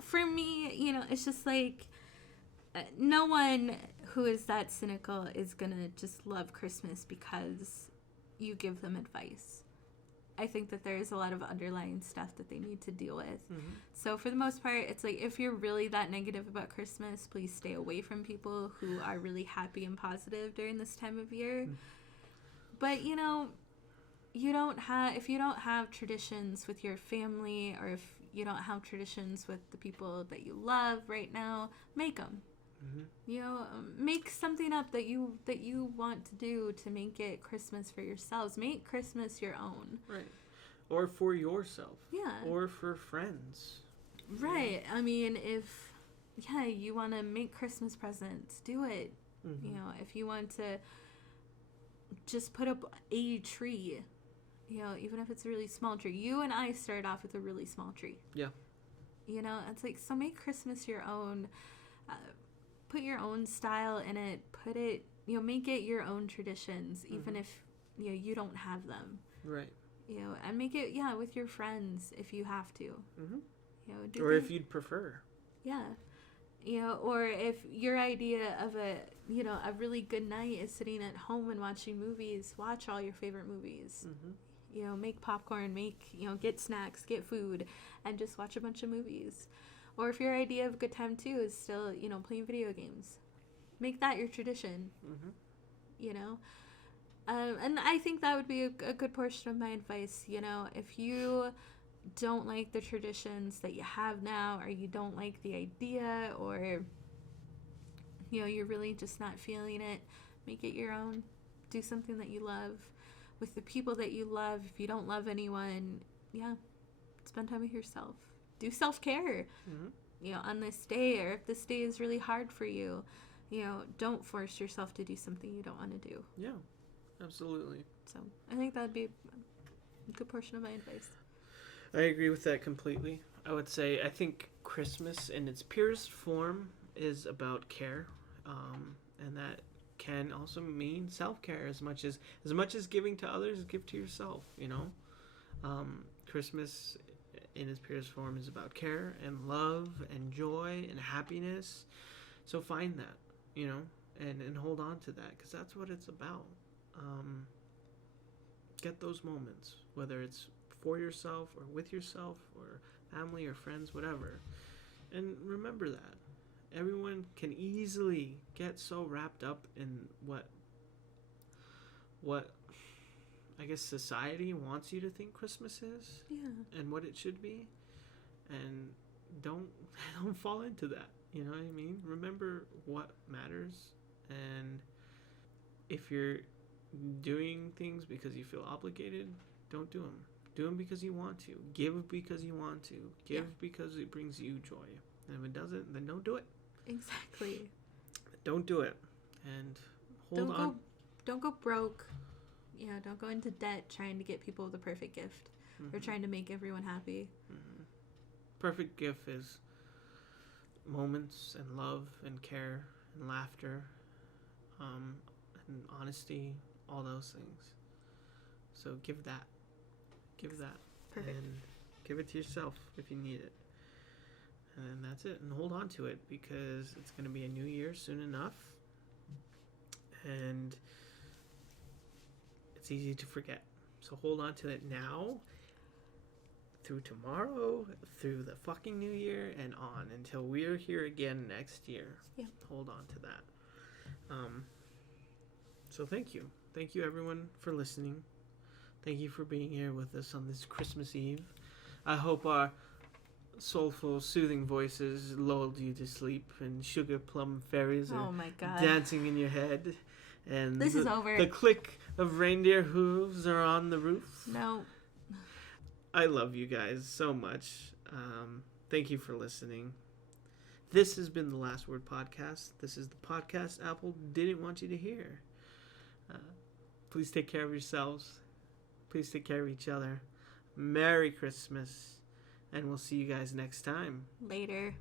for me, it's just like no one who is that cynical is going to just love Christmas because you give them advice. I think that there's a lot of underlying stuff that they need to deal with. So for the most part, it's like, if you're really that negative about Christmas, please stay away from people who are really happy and positive during this time of year. But, if you don't have traditions with your family, or if you don't have traditions with the people that you love right now, make them. Make something up that you want to do to make it Christmas for yourselves. Make Christmas your own. Right. Or for yourself. Yeah. Or for friends. Right. I mean, if you want to make Christmas presents, do it. If you want to just put up a tree, even if it's a really small tree. You and I started off with a really small tree. Yeah. It's like, so make Christmas your own. put your own style in it. Put it, make it your own traditions, even if, you don't have them. Right. And make it, with your friends if you have to. Mm-hmm. Or if you'd prefer. Yeah. Or if your idea of a really good night is sitting at home and watching movies, watch all your favorite movies. Mm-hmm. Make popcorn, get snacks, get food, and just watch a bunch of movies. Or if your idea of a good time too is still, playing video games, make that your tradition. Mm-hmm. And I think that would be a good portion of my advice. If you don't like the traditions that you have now, or you don't like the idea, or you're really just not feeling it, make it your own. Do something that you love with the people that you love. If you don't love anyone, spend time with yourself. Do self-care. On this day, or if this day is really hard for you, don't force yourself to do something you don't want to do. Yeah, absolutely. So I think that'd be a good portion of my advice. I agree with that completely. I would say I think Christmas in its purest form is about care, and that can also mean self-care as much as giving to others, give to yourself. Christmas in its purest form is about care and love and joy and happiness. So find that, and hold on to that, because that's what it's about. Get those moments, whether it's for yourself or with yourself or family or friends, whatever. And remember that everyone can easily get so wrapped up in what I guess society wants you to think Christmas is, and what it should be, and don't fall into that. You know what I mean? Remember what matters, and if you're doing things because you feel obligated, don't do them. Do them because you want to. Give because you want to. Give because it brings you joy. And if it doesn't, then don't do it. Exactly. Don't do it. And hold on. Don't go broke. Don't go into debt trying to get people the perfect gift, or trying to make everyone happy. Perfect gift is moments and love and care and laughter, and honesty, all those things. So give that. Perfect. And give it to yourself if you need it. And that's it. And hold on to it, because it's going to be a new year soon enough. And it's easy to forget. So hold on to it now, through tomorrow, through the fucking new year, and on until we're here again next year. Yeah. Hold on to that. So thank you. Thank you, everyone, for listening. Thank you for being here with us on this Christmas Eve. I hope our soulful, soothing voices lulled you to sleep, and sugar plum fairies are dancing in your head. And this is over. The click of reindeer hooves are on the roof. No. I love you guys so much. Thank you for listening. This has been the Last Word Podcast. This is the podcast Apple didn't want you to hear. Please take care of yourselves. Please take care of each other. Merry Christmas. And we'll see you guys next time. Later.